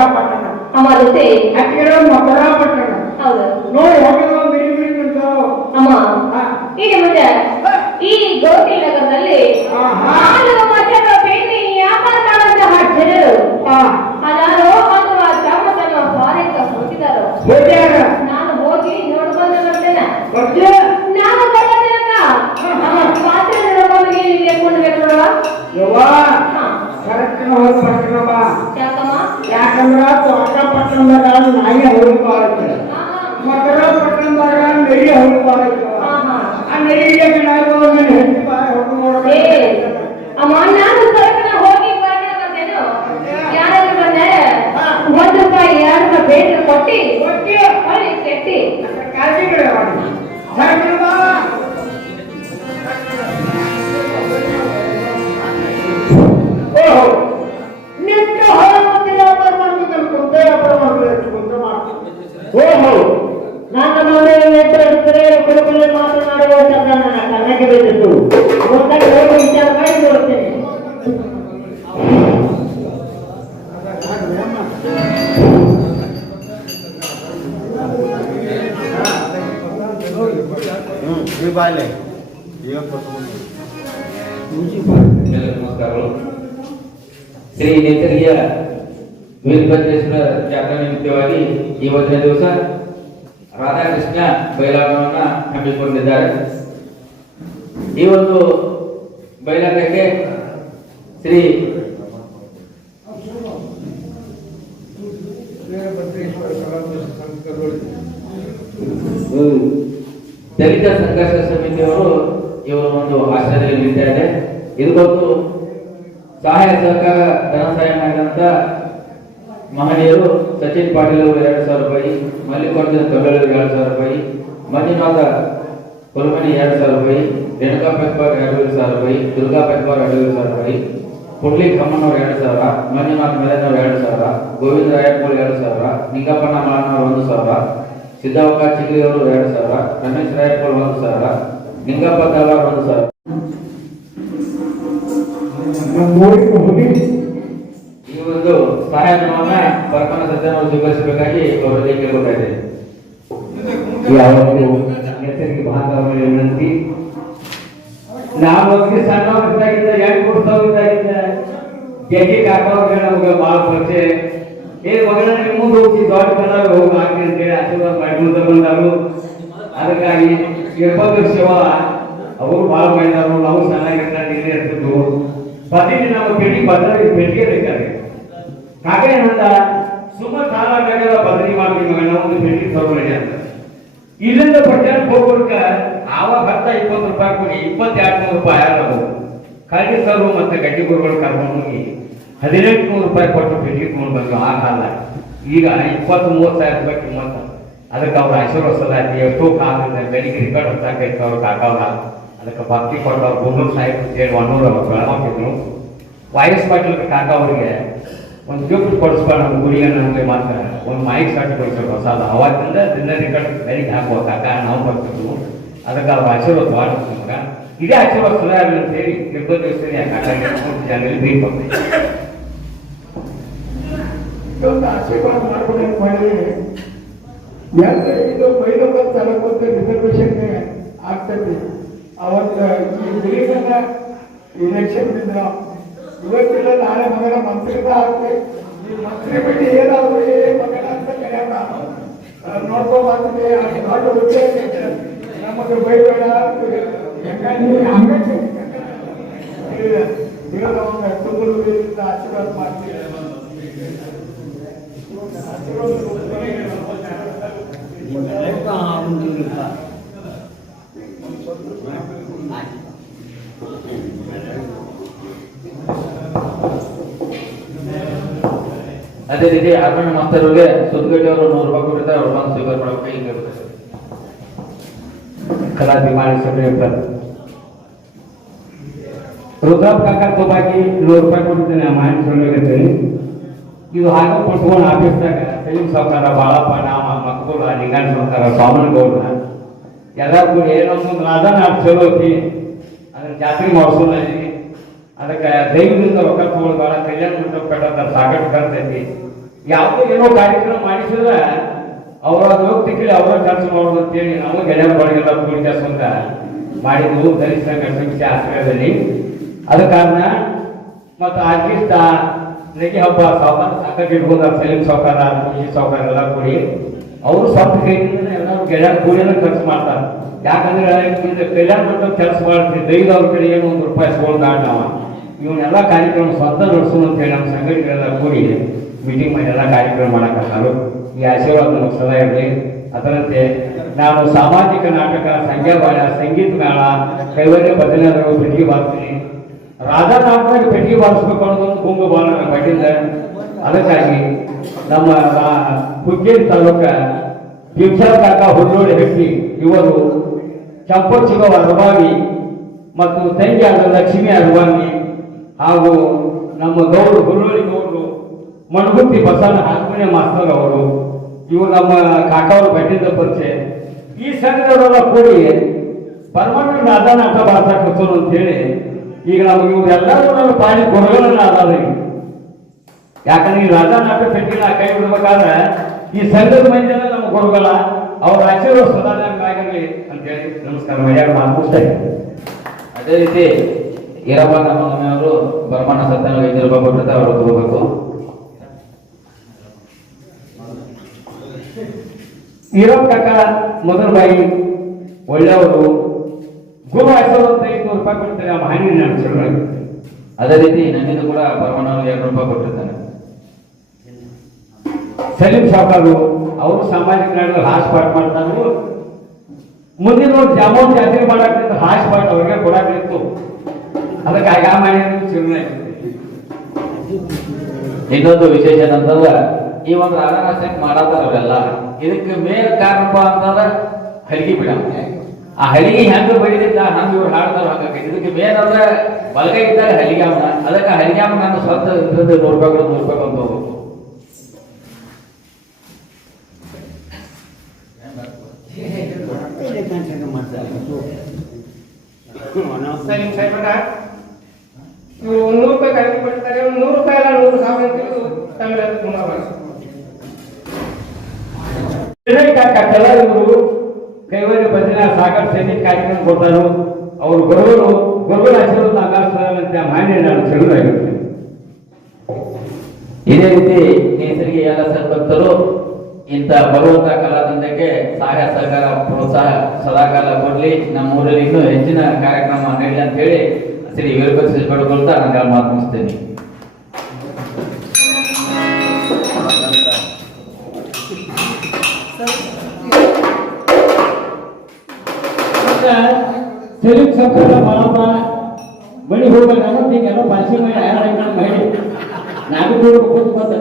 ಗೋಕಾಪಟ್ಟಣ ಅಮ್ಮ ಜೊತೆ ಹತ್ತಿರ ಮಕರಾಪಟ್ಟಣ ಹೌದು ನೋಡಿ ಹೋಗಿರೋ ಮಿರಿ ಮಿರಿ ನಿಂತಾವ ಅಮ್ಮ ಈಗ ಮುಂದೆ ಈ ಗೋಪಿ ನಗರದಲ್ಲಿ ಹಾಲು ಮಠದ ಬೆಣ್ಣೆ ವ್ಯಾಪಾರ ಮಾಡುವಂತಹ ಜನರು ಅದಾರೋ ಅಥವಾ ತಮ್ಮ ತಮ್ಮ ಪಾರಕ ಹೋಗಿದಾರೋ ನಾನು ಹೋಗಿ ನೋಡ್ಕೊಂಡು ಬರ್ತೇನೆ ನಾನು ಬರೋದನಕ ಪಾತ್ರೆ ನೋಡ್ಕೊಂಡು ಇಲ್ಲಿ ಕೊಂಡ್ಬೇಕು ನೋಡುವ ಯಾಕಮ್ಮ ಯಾಕಂದ್ರ ಗೋಕಾಪಟ್ಟಣದಾಗ ನಾಯಿ ಹೋಗಿ ಬಾಳಕ್ಕೆ ಮಕರಾಪಟ್ಟಣದಾಗ ನರಿ ಹೋಗಿ ಬಾಳಕ್ಕೆ ಆ ನರಿಗೆ ಅಮ್ಮ ನಾನು ಕರ್ಕೊಂಡು ಹೋಗಿ ಬರ್ತೇನು ಯಾರಾದ್ರೂ ಬಂದ್ರೆ ₹1 2 ಬೇಡ್ರು ಕೊಟ್ಟಿ ಹೊಳಿ ಕೆಟ್ಟಿ ನನ್ನ ಮನೆ ಕುಟುಂಬದಲ್ಲಿ ಮಾತನಾಡುವ ಶಬ್ದ ನನ್ನ ಕನ್ನಕ್ಕೆ ಬಿದ್ದಿತ್ತು ಒಂದಾಗಿ ಹೋಗಿ ವಿಚಾರ ಮಾಡಿ ನೋಡ್ತೇನೆ ನಮಸ್ಕಾರಗಳು. ಶ್ರೀ ನೇತರಿಯ ವೀರಭದ್ರೇಶ್ವರ ಜಾತ್ರಾ ನಿಮಿತ್ತವಾಗಿ ಇವತ್ತಿನ ದಿವಸ ರಾಧಾಕೃಷ್ಣ ಬಯಲಾಟವನ್ನು ಹಮ್ಮಿಕೊಂಡಿದ್ದಾರೆ. ಈ ಒಂದು ಬಯಲಾಟಕ್ಕೆ ಶ್ರೀ ದಲಿತ ಸಂಘರ್ಷ ಸಮಿತಿಯವರು ಇವರು ಒಂದು ಆಶ್ರಯದಲ್ಲಿ ನಿಲ್ತಾ ಇದೆ. ಇದಕ್ಕೊಂದು ಸಹಾಯ ಸಹಕಾರ ಧನ ಸಹಾಯ ಮಾಡಿದಂತ ಮಹನೀಯರು ಸಚಿನ್ ಪಾಟೀಲ್ ಅವರು ₹2,000, ಮಲ್ಲಿಕಾರ್ಜುನ ಕಬ್ಬೆಳ್ ₹2,000, ಮಂಜುನಾಥ ಕುಲಮನಿ ₹2,000, ರೇಣುಕಾ ಪೆಕ್ಬಾರ್ ₹2,000, ದುರ್ಗಾ ಪೆಕ್ಬಾರ್ ₹2,000, ಪುಡ್ಲಿ ಖಮ್ಮನವ್ರು $2,000, ಮಂಜುನಾಥ್ ಮೇಲನವ್ರು $2,000, ಗೋವಿಂದ ರಾಯಪುರ್ $2,000, ನಿಂಗಪ್ಪಣ್ಣ ಮಾಳನವ್ರು $1,000, ಸಿದ್ದವಕ್ಕ ಚಿಗ್ರಿ ಅವರು $2,000, ರಮೇಶ್ ರಾಯಪುರ್ $1,000, ನಿಂಗಪ್ಪ ತಲಾರ್ $1,000. ಈ ಒಂದು ಸಹಾಯಧನವನ್ನ ಪರಮನ ಸಜ್ಜನವರು ಸ್ವೀಕರಿಸಬೇಕಾಗಿ ಅವರಲ್ಲಿ ಕೇಳ್ಕೊತಾ ಇದ್ದೇನೆ. ಯಾವತ್ತು ಹೆಸರಿಗೆ ಬಾಂಧವರ ವಿನಂತಿ. ನಾವು ಸಣ್ಣವರಿದ್ದಾಗಿದ್ದ 2-3 ಸಾವಿರದಾಗಿದ್ದ ಗೆಜ್ಜೆ ಕಾಕವ್ರಿಗೆ ನಮ್ಗೆ ಭಾಳ ಪರಿಚಯ. ಮಗನ ನಿಮ್ಮ ಮುಂದೆ ಹೋಗಿ ದೊಡ್ಡ ಕಲಾಗ ಹೋಗಿ ಹಾಕಿ ಅಂತೇಳಿ ಆಶೀರ್ವಾದ ಮಾಡ್ಕೊಂಡು ಬಂದರು. ಅದಕ್ಕಾಗಿ ಶಿವ ಅವರು ಭಾಳ ಮಾಡಿದವರು. ನಾವು ಚೆನ್ನಾಗಿರ್ತಾರೆ ಇಲ್ಲೇ ಇರ್ತಿದ್ವು. ಬದಲಿ ನಮ್ಮ ಪೆಟ್ಟಿ ಪೆಟ್ಟಿಗೆ ಬೇಕಾದ್ರೆ ಕಾಗೆ ಅಂತ ಸುಮಾರು ಸಾಲ ಬೇಕಾದ ಬದಲಿ ಮಾಡ್ತೀವಿ ಮಗನ ಒಂದು ಪೆಟ್ಟಿ ತಗೊಳ್ಳಿ ಅಂತ. ಇಲ್ಲಿಂದ ಪಟ್ಟಣಕ್ಕೆ ಹೋಗೋರ್ಕ ಆವಾಗ ₹20 ಕೊಡಿ ₹22,000 ಯಾರು ಕಳ್ಳಿ ಸರು ಮತ್ತೆ ಗಡ್ಡಿ ಗುರುಗಳು ಕರ್ಕೊಂಡು ಹೋಗಿ ₹1,800 ಕೊಟ್ಟು ಪೆಟ್ಟಿ ತಗೊಂಡು ಬಂದು ಆ ಕಾಲ. ಈಗ ₹20,000-30,000 ಕಿಮ್ಮತ್ತ. ಅದಕ್ಕೆ ಅವ್ರ ಆಶೀರ್ವಸದ ಎಷ್ಟೋ ಕಾಲದಿಂದ ಬೆಳಿಗ್ಗೆ ರಿಕಾರ್ಡ್ ಹೊತ್ತಾಕೈತೆ ಅವ್ರು ಕಾಕವ್ರ. ಅದಕ್ಕೆ ಭಕ್ತಿ ಕೊಟ್ಟವ್ರು ಗುಂಡೂರು ಸಾಹೇಬ್ ಅಂತೇಳಿ 100 ಬೆಳಗಾವಿದ್ರು. ವಾಯಸ್ ಪಾಟೀಲ್ ಕಾಕ ಅವರಿಗೆ ಒಂದು ಗಿಫ್ಟ್ ಕೊಡಿಸ್ಬಾರ ನಮ್ಮ ಗುಡಿಗೆ ನಮಗೆ ಮಾತ್ರ ಒಂದು ಮೈಕ್ ಸೆಟ್ ಕೊಡಿಸ್ಬೇಕು ಹೊಸದ. ಅವಾಗಿಂದ ದಿನ ರಿಕಾರ್ಡ್ ಬೆಳಿಗ್ಗೆ ಹಾಕುವ ಕಾಕ ನಾವು ಬರ್ತಿದ್ವು. ಅದಕ್ಕೆ ಅವ್ರ ಆಶೀರ್ವಾದ ಮಾಡ್ತೀವಿ ನಮ್ಗೆ. ಇದೇ ಆಶೀರ್ವಾದ ಸುಧಾರಣೆ ಅಂತೇಳಿ ಇಬ್ಬರು ದಿವಸ ಕಾಕ ಭೇಟಿ ಬರ್ತೀವಿ. ಆಶೀರ್ವಾದ ಮಾಡ್ಕೊಂಡು ಮಾಡಿ ಇದು ಬೈಲೊಂದ ತಲಕೊಂತ ರಿಸರ್ವೇಶನ್ ಆಗ್ತೈತಿ. ಅವತ್ತು ಈ ಗುರಿಗನ್ನ ಇಲೆಕ್ಷನ್ ಇದ್ರ ಇವತ್ತಿಲ್ಲ ನಾಳೆ ಮಗನ ಮಂತ್ರಿದ ಆಗ್ತೈತಿ. ಈ ಮಂತ್ರಿ ಬಿಟ್ಟು ಏನಾದ್ರು ಮಗನ ಅಂತ ಕರೆಯೋಣ ನೋಡ್ಕೋಬಾರ್ದು. ದೊಡ್ಡ ಹುದ್ದೆ ನಮಗೆ ಬೈಬೇಡ ತುಂಗೂರಿಂದ ಆಶೀರ್ವಾದ ಮಾಡ್ತೀವಿ. ಅದೇ ರೀತಿ ಅರ್ಪಣ ಮಾಸ್ತರ್ಗೆ ಸುದ್ಗಟ್ಟಿ ಅವರು ₹100 ಕೊಟ್ಟಿದ್ದಾರೆ. ಅವ್ರು ಬಂದು ಸ್ವೀಕಾರ ಮಾಡಬೇಕು. ಕೈ ಕೇಳ್ತಾರೆ ಕಲಾಭಿಮಾನಿ ಸಭೆಯಪ್ಪ ರುದ್ರಪ್ಪ ಕಾಕ ತುಬಾಕಿ ₹100 ಕೊಟ್ಟಿದ್ದೇನೆ. ಮಾಹಿತಿ ಸೊಳ್ಳಿರ್ತೇನೆ. ಇದು ಹಾಗೆ ಕೊಟ್ಕೊಂಡು ಆಫೀಸ್ದಾಗ ಸಲೀಂ ಸಾವುಕಾರ, ಬಾಳಪ್ಪ, ನಾಮ ಮಕ್ಕಳು, ನಿಂಗಾಣ ಸಾವುಕಾರ, ಸ್ವಾಮನಗೌಡ್ರ ಎಲ್ಲರೂ ಕೂಡ ಏನೊಂದು ರಾಧನ ಚಲೋ ಐತಿ. ಅದ್ರ ಜಾತ್ರೆ ಮಾಡಿಸೋದ್ರಿ. ಅದಕ್ಕೆ ದೈವದಿಂದ ರೊಕ್ಕ ತಗೊಳ್ಳೋದು ಭಾಳ ಕಲ್ಯಾಣ ಮಂಟಪ ಕಟ್ಟೋದು ಸಾಕಷ್ಟು ಖರ್ಚು ಐತಿ. ಯಾವುದೋ ಏನೋ ಕಾರ್ಯಕ್ರಮ ಮಾಡಿಸಿದ್ರೆ ಅವರ ಹೋಗ್ತಿಕ್ಕಿ ಅವರ ಖರ್ಚು ಮಾಡೋದು ಅಂತೇಳಿ ನಾವು ಗೆಳೆಯರ ಬಳಗೆಲ್ಲ ಕೂಡಿ ಕೆಲಸ ಅಂತ ಮಾಡಿದ್ವು ದಲಿತ ಸಂಘರ್ಷ ಸಮಿತಿ ಆಶ್ರಯದಲ್ಲಿ. ಅದ ಕಾರಣ ಮತ್ತು ಆರ್ಟಿಸ್ಟ್ ನೆಗೆ ಹಬ್ಬ ಸಾವುಕಾರ ಸಾಕಷ್ಟು ಇಟ್ಕೊಂಡ ಸಲೀಂ ಸಾವುಕಾರ ಖುಷಿ ಸಾವುಕಾರ ಎಲ್ಲ ಕೂಡಿ ಅವರು ಸ್ವಂತ ಕೈಯಿಂದ ಎಲ್ಲರೂ ಗೆಳೆಯರ ಕೂಡಿಯೆಲ್ಲ ಖರ್ಚು ಮಾಡ್ತಾರೆ. ಯಾಕಂದ್ರೆ ಕಲ್ಯಾಣ ಮಂಟಪ ಕೆಲಸ ಮಾಡ್ತೀವಿ ದೈವ ಅವ್ರ ಕಡೆ ಏನು ₹1 ಇಸ್ಕೊಳ್ದಾಣ ನಾವು ಇವನ್ನೆಲ್ಲ ಕಾರ್ಯಕ್ರಮ ಸ್ವಂತ ನಡೆಸೋಣ ಅಂತ ಹೇಳಿ ನಮ್ಮ ಸಂಘಟನೆಗಳೆಲ್ಲ ಕೂಡಿ ಮೀಟಿಂಗ್ ಮಾಡಿ ಎಲ್ಲ ಕಾರ್ಯಕ್ರಮ ಮಾಡಕತ್ತಾರು. ಈ ಆಶೀರ್ವಾದ ನಮಗೆ ಸದಾ ಇರಲಿ. ಅದರಂತೆ ನಾನು ಸಾಮಾಜಿಕ ನಾಟಕ, ಸಂಘಬಾಳ, ಸಂಗೀತ ಮೇಳ, ಕೈವರ್ಯ ಭಜನೆ ಪೆಟ್ಟಿಗೆ ಬಾರಿಸ್ತೀನಿ. ರಾಧಾ ನಾಟಕ ಪೆಟ್ಟಿಗೆ ಬಾರಿಸ್ಬೇಕು ಅನ್ನೋದೊಂದು ಗುಂಗು ಬಾಳ ಪಟ್ಟಿದ್ದ. ಅದಕ್ಕಾಗಿ ನಮ್ಮ ಹುಕ್ಕೇರಿ ತಾಲೂಕ ಭೀಮಶಾಲ ಕಾಕ ಹುಲ್ಲೋಳಿ ಹಟ್ಟಿ ಇವರು ಚಂಪಚಿಗ ಅರಬಾವಿ ಮತ್ತು ತಂಗಿಯಾದ ಲಕ್ಷ್ಮೀ ಅರಬಾವಿ ಹಾಗೂ ನಮ್ಮ ಗೌಡರು ಹುಲ್ಲೋಳಿ ಗೌಡರು ಮಣಗುತ್ತಿ ಬಸವನ ಹಾಸ್ಮನೆ ಮಾಸ್ತರ್ ಅವರು ಇವರು ನಮ್ಮ ಕಾಕವರು ಬೆಟ್ಟಿದ್ದ ಪರಿಚಯ. ಈ ಸಂಘದವರೆಲ್ಲ ಕೂಡಿ ಪರ್ಮನೆಂಟ್ ರಾಧಾ ನಾಟಕ ಬಾರ್ಸಕ್ಕೆ ಹಚ್ಚೋರು ಅಂತೇಳಿ ಈಗ ನಮಗೆ ಇವರೆಲ್ಲರೂ ನನ್ನ ಪಾಡಿ ಗುರುಗಳನ್ನ ಆದಾದ. ಯಾಕಂದ್ರೆ ಈ ರಾಧಾ ನಾಟಕ ಪೆಟ್ಟಿಗೆ ಕೈ ಬಿಡ್ಬೇಕಾದ್ರೆ ಈ ಸಂಘದ ಮಂದಿನ ನಮ್ಮ ಗುರುಗಳ ಅವರ ಆಶೀರ್ವಾದ ಸದಾ ನಮಗಾಗಲಿ ಅಂತೇಳಿ ನಮಸ್ಕಾರ ಮರ್ಯಾದೆ ಮಾಡ್ತಾ. ಅದೇ ರೀತಿ ಈರಪ್ಪ ನಮ್ಮವರು ಬರ್ಮಣ್ಣ ಸತ್ಯನ ₹5 ಕೊಟ್ಟಿರ್ತಾರೆ, ಅವರು ತಗೋಬೇಕು. ಈರಪ್ಪ ಕಾಕ ಮೊದಲ ಬಾಯಿ ಒಳ್ಳೆಯವರು, ಗುರು ಆಶೀರ್ವಾದ ₹500 ಕೊಡ್ತಾರೆ. ಆ ಮಹಾನಿ ನಾನು ಚಲೋ. ಅದೇ ರೀತಿ ನನ್ನಿಂದ ಕೂಡ ಬರ್ಮಣ್ಣವ್ರಿಗೆ ₹200 ಕೊಟ್ಟಿರ್ತಾನೆ. ಸಲೀಂ ಸಾವುಕಾರು ಅವರು ಸಾಮಾಜಿಕ ನಾಟಕ ಹಾಸ್ಪಾಟ್ ಮಾಡ್ತಾರೆ. ಮುಂದಿನ ಜಾಮೂನ್ ಜಾತ್ರೆ ಮಾಡಾಕ್ತಿತ್ತು, ಹಾಸ್ಪಾಟ್ ಅವ್ರಿಗೆ ಕೊಡಾಕ್ತಿತ್ತು. ಅದಕ್ಕೆ ಆ ಮನೆ ಚಲೋ. ಇನ್ನೊಂದು ವಿಶೇಷ ಏನಂತಂದ್ರೆ ಈ ಒಂದು ರಾಧಾನಾಷ್ಟಕ್ಕೆ ಮಾಡತ್ತಾರ ಅವರೆಲ್ಲ. ಇದಕ್ಕೆ ಮೇನ್ ಕಾರಣಪ್ಪ ಅಂತಂದ್ರೆ ಹಲಿಗೆ ಬಿಡ. ಆ ಹಲಿಗೆ ಹೆಂಗ ಬಡಿದಿದ್ದ ಹಂಗ ಇವ್ರು ಹಾಡ್ತಾರ ಹಂಗಾಗಿ ಇದಕ್ಕೆ ಮೇನ್ ಅಂದ್ರೆ ಬಲಗೈ ಇದ್ದಾಗ ಹಲಿಗೆ ಅವನ. ಅದಕ್ಕೆ ಹಲಿಗೆ ಅವನ ನಾನು ಸ್ವಂತ ಇದ್ರದ್ದು ₹100 ಅಂತ ಹೋಗ್ಬೇಕು. ಇವರು ₹100 ಕಡಿಮೆ ಕೊಡ್ತಾರೆ. ₹100 ಅಲ್ಲ, ಇವರು ಕೈವರ್ಯ ಭಜನೆ ಸಾಕಷ್ಟು ಸಂಗೀತ ಕಾರ್ಯಕ್ರಮ ಕೊಡ್ತಾರು. ಅವರು ಗುರುಗಳ ಆಶೀರ್ವಾದ ಆಗಾಸ್ತಾರಂತೆ ಮಾನ್ಯ ನಾನು ಚೆಲುವಾಗಿರ್ತೇನೆ. ಇದೇ ರೀತಿ ನೇಸರಿಗೆ ಎಲ್ಲ ಸದ್ಭಕ್ತರು ಇಂಥ ಬರುವಂತ ಕಲಾತಂಡಕ್ಕೆ ಸಹಾಯ ಸಹಕಾರ ಪ್ರೋತ್ಸಾಹ ಸದಾಕಾಲ ಕೊಡ್ಲಿ. ನಮ್ಮ ಊರಲ್ಲಿ ಇನ್ನೂ ಹೆಚ್ಚಿನ ಕಾರ್ಯಕ್ರಮ ನಡೆಯಲಿ ಅಂತ ಹೇಳಿ ಶ್ರೀ ವೀರಭದ್ರ ಪಡ್ಕೊಳ್ತಾ ನಾನು ಮಾತು ಮುಗಿಸ್ತೇನೆ. ಸಲೀಂ ಸಾವುಕಾರ ಬಾಳಪ್ಪ ಬಳಿ ಹೋಗ್ಬೇಕು ಅನ್ನೋದು ಈಗೆಲ್ಲ ಭಾಷೆ ಮಾಡಿ ನಾನು ಕೂತು ಬಂದ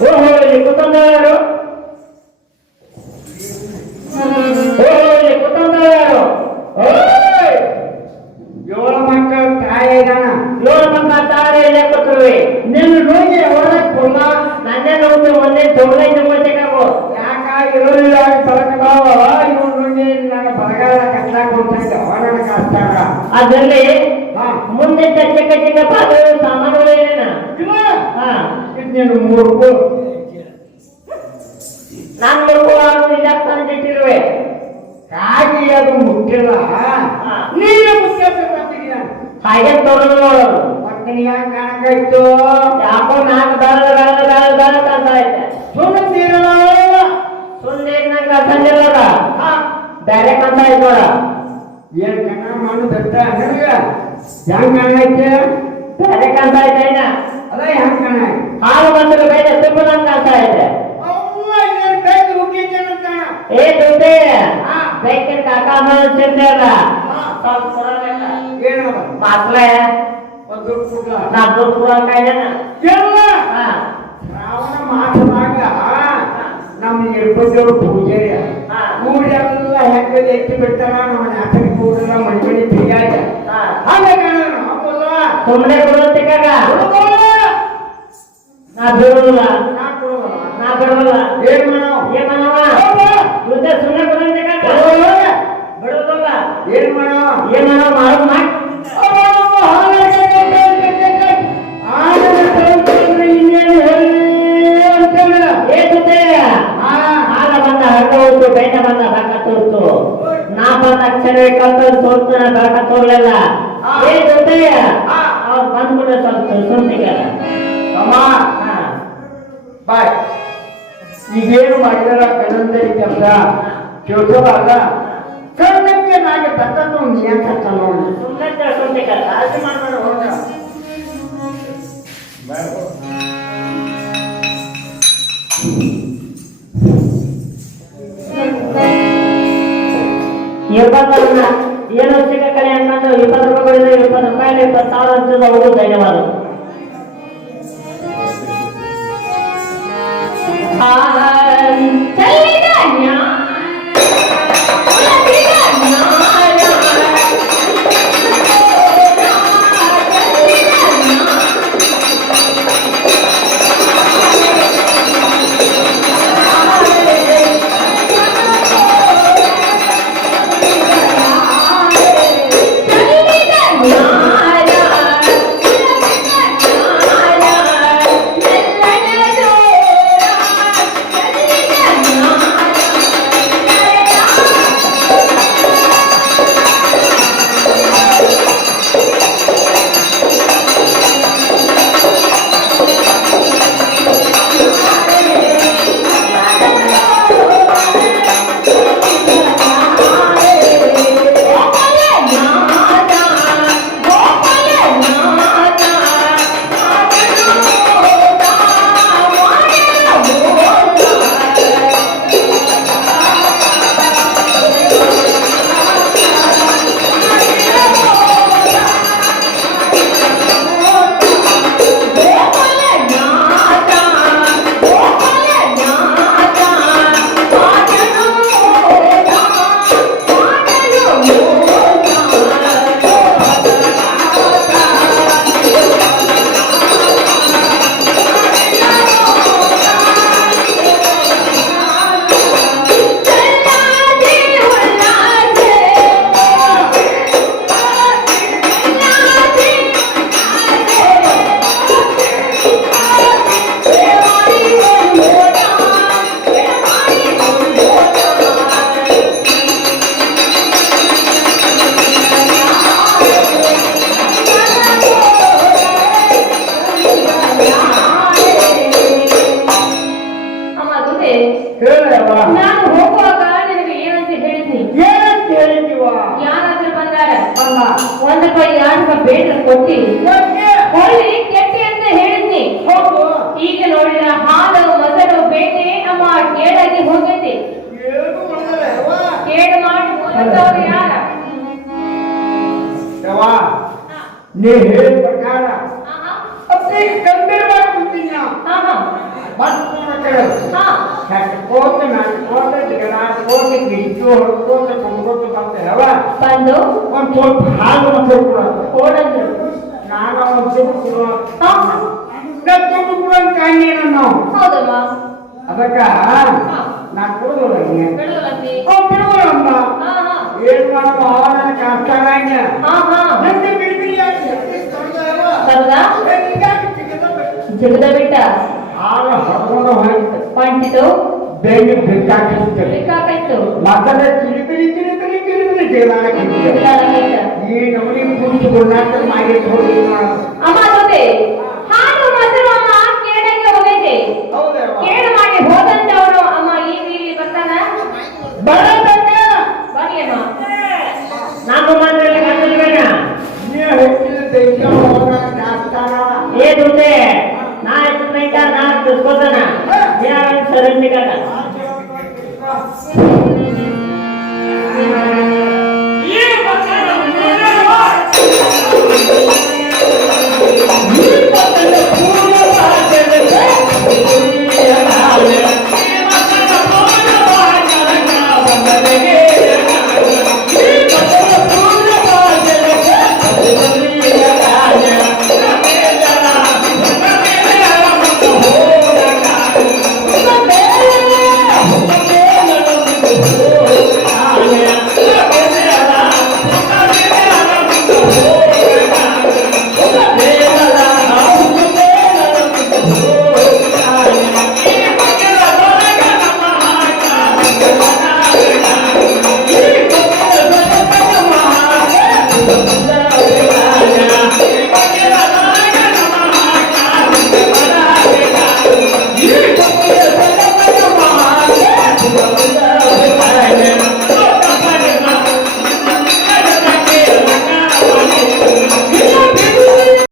ಓಹೋ ಇಲ್ಲಿ ಕೂತಂದವರು ಯಾರು? ಏಳು ಮಕ್ಕಳ ತಾಯಿ ಇದಾನ. ಏಳು ಮಕ್ಕಳ ತಾಯಿ ಇಲ್ಲೇ ಕೂತಿರುವೆ. ನಿನ್ನ ನೋಡಿ ಒಳಗೆ ಕೊಲ್ಲ ನನ್ನೇ ನೋಡಿ ಒಂದೇ ತೊಗೊಳೈತೆ ಮಾಡ್ಬೇಕಾಗು. ಯಾಕ ಇರೋದಿಲ್ಲ ತರಕ ಬಾವ ಇವನು ನೋಡಿ ನನ್ನ ಬರಗಾಲ ಕಷ್ಟ ಕೊಡ್ತಾ ನನ್ನ ಕಷ್ಟ ಅದರಲ್ಲಿ ಹಾ ಮುಂದೆ ಚಿಕ್ಕ ಚಿಕ್ಕ ಪಾತ್ರೆ ಸಾಮಾನುಗಳು ಏನೇನ ಹಾ ನೀನು 3 ರೂಪಾಯಿ ನಾನು ಇಟ್ಟಿರುವೆ. ಕಾಗಿ ಅದು ಮುಟ್ಟಿಲ್ಲ ನೀನೇ ಮುಖ್ಯ ಹಾಗೆ ತೊಗೊಂಡು ನೋಡೋದು. ಮತ್ತೆ ನೀ ಯಾಕೆ ಕಾಣಕ್ಕಾಯ್ತು? ಯಾಕೋ ನಾನು ಬೇಡ ಅಂತ ಐತೆ. ಸುಮ್ಮನೆ ಸುಮ್ಮನೆ ನಂಗೆ ಅಸಂದಿಲ್ಲದ ಬೇರೆ ಕಂತ ಐತೆ ನೋಡ. ಏನ್ ಕಣ ಮಣ್ಣು ದಟ್ಟ ನನಗ ಹೆಂಗ್ ಕಣ ಐತೆ? ಬೇರೆ ಕಂತ ಐತೆ ಅದ ಹೆಂಗ್ ಕಣ ಹಾಲು ಬಂದ್ರೆ ಬೇರೆ ತುಂಬದಂಗ ಅಂತ ಐತೆ. ಏ ದುಡ್ಡೇ ಬೇಕಿನ ಕಾಕ ಚಿಂತೆಲ್ಲ ಏನದ ಮಾಸ್ಲೆ ಒಂದು ನಾ ದುಡ್ಡು ಕೊಡಂಗಾಯ್ತೇನ ಎಲ್ಲ ಶ್ರಾವಣ ಮಾಸದಾಗ ನಮ್ಮ ನಿರ್ಬಂಧವ್ರ ಪೂಜಾರಿ ಊರೆಲ್ಲ ಹೆಂಗ ಎತ್ತಿ ಬಿಡ್ತಾರ ನಮ್ಮ ನಾಟಕ ಕೂಡಲ್ಲ ಮಣಿ ತಿರುಗಾಡ ಹಾಗೆ ಸುಮ್ಮನೆ ಕೊಡೋದಕ್ಕಾಗ ನಾ ಬಿಡುದಿಲ್ಲ ನಾ ಬಿಡುದಿಲ್ಲ. ಏನ್ ಮಾಡವ ದುಡ್ಡ ಸುಮ್ಮನೆ ಕೊಡೋದಕ್ಕಾಗ ಬಿಡುದಿಲ್ಲ. ಏನ್ ಮಾಡವ ಏನ್ ಮಾಡೋದು ಮಾಡಿ ಹಾಲ ಬಂದ ಹಣ್ಣು ಹೋಯ್ತು ಬೇಟ ಬಂದ ಬೆಳಕ ತೋರ್ತು ನಾ ಬಂದ ಅಕ್ಷರ ಕಲ್ತು ತೋರ್ತು ಬೆಳಕ ತೋರ್ಲಿಲ್ಲ. ಏ ಜೊತೆ ಅವ್ರು ಬಂದ್ಬಿಟ್ಟು ಸ್ವಲ್ಪ ಸುಂತಿಗೆ ಅಮ್ಮ ಬಾಯ್ ಈಗೇನು ಮಾಡಿದಾರ ಕನ್ನಂದರಿ ಕೆಲಸ ಕೇಳ್ಸೋದ ಅಲ್ಲ ಕಣ್ಣಕ್ಕೆ ನಾಗೆ ತಕ್ಕಂತ ನೀನ್ ಕಷ್ಟ ನೋಡಿ ಸುಮ್ಮನೆ ಸುಂತಿಗೆ ರಾಜಿ ಮಾಡ್ಬೇಡ ಹೋಗ. ಏನೋ ಸಿಕ್ಕ ಕಡೆ ಅನ್ಕೊಂಡು 20 ರೂಪಾಯಿ 20 ರೂಪಾಯಿ 20,000 ಅಂತ ಹೋಗುದು ಧನ್ಯವಾದ. ನಾನು ಹೋಗುವಾಗ ನಿನಗೆ ಏನಂತ ಹೇಳಿದ್ನಿ? ಏನಂತ ಹೇಳಿದ್ದೀವ? ಯಾರಾದ್ರೂ ಬಂದಾರ ಒಂದು ರೂಪಾಯಿ 2 ರೂಪಾಯಿ ಬೇಡ ಕೊಟ್ಟಿ ಹೊಳ್ಳಿ ಕೆಟ್ಟಿ ಅಂತ ಹೇಳಿದ್ನಿ. ಹೋಗು ಈಗ ನೋಡಿದ ಹಾಲು ಮೊಸರು ಬೇಟೆ ನಮ್ಮ ಕೇಡಾಗಿ ಹೋಗೈತಿ. ಏನು ಮಾಡಲ್ಲ ಯವ್ವ. ಕೇಡು ಮಾಡಿ ಹೋದವ್ರು ಯಾರ? ಯವ್ವ, ನೀ ಹೇಳಿದ ಪ್ರಕಾರ ಅತ್ತೆ ಗಂಭೀರವಾಗಿ ಕೂತೀನಿ ಹಾ ಬಟ್ ಬಿಡೋದು ಹಾ ಕಟ್ಕೋತ ನಡ್ಕೋತ ಜಿಗದಾಡ್ಕೋತ ಗಿಚ್ಚು ಹೊಡ್ಕೋತ ಕುಂಡ್ಕೋತ ಬರ್ತಾರವ ಬಂದು ಒಂದ್ ಸ್ವಲ್ಪ ಹಾಲು ಮೊಸರು ಕೊಡೋದು ಓಡಂದ್ರು ನಾನು ಒಂದ್ ಸ್ವಲ್ಪ ಕೊಡುವ ಹಾ ತುಂಬ ಕೂಡ ಕಾಯಿ ನಾವು ಹೌದಮ್ಮ ಅದಕ್ಕ ನಾ ಕೊಡೋದಿಲ್ಲ ಬಿಡುವಲ್ಲಂತಿ ಬಿಡುವಲ್ಲಮ್ಮ ಹಾ ಹಾ ಏನ್ ಮಾಡುವ ನನ್ನ ಕಷ್ಟ ಹಾ ಹಾ ಬಿಡಿ ಬಿಡಿ ಕರ್ದ ಜಗದ ಬಿಟ್ಟ ಹಾಲು ಹೊಡ್ಕೊಂಡು ಹೋಯ್ತು ಹೊಂಟಿತು ಬೆಂಕಿ ಬೇಕಾಗ್ತಿತ್ತು ಬೇಕಾಯ್ತು ಮಕ್ಕಳ ಕಿರಿಕಿರಿ ಕಿರಿಕಿರಿ ಕಿರಿಕಿರಿ ಜೀವನ ಈ ನಮೂನಿ ಕುಡಿದು ಗುಣಾಟ ಮಾಡಿ ಹೋಗಿ ಅಮ್ಮ ಜೊತೆ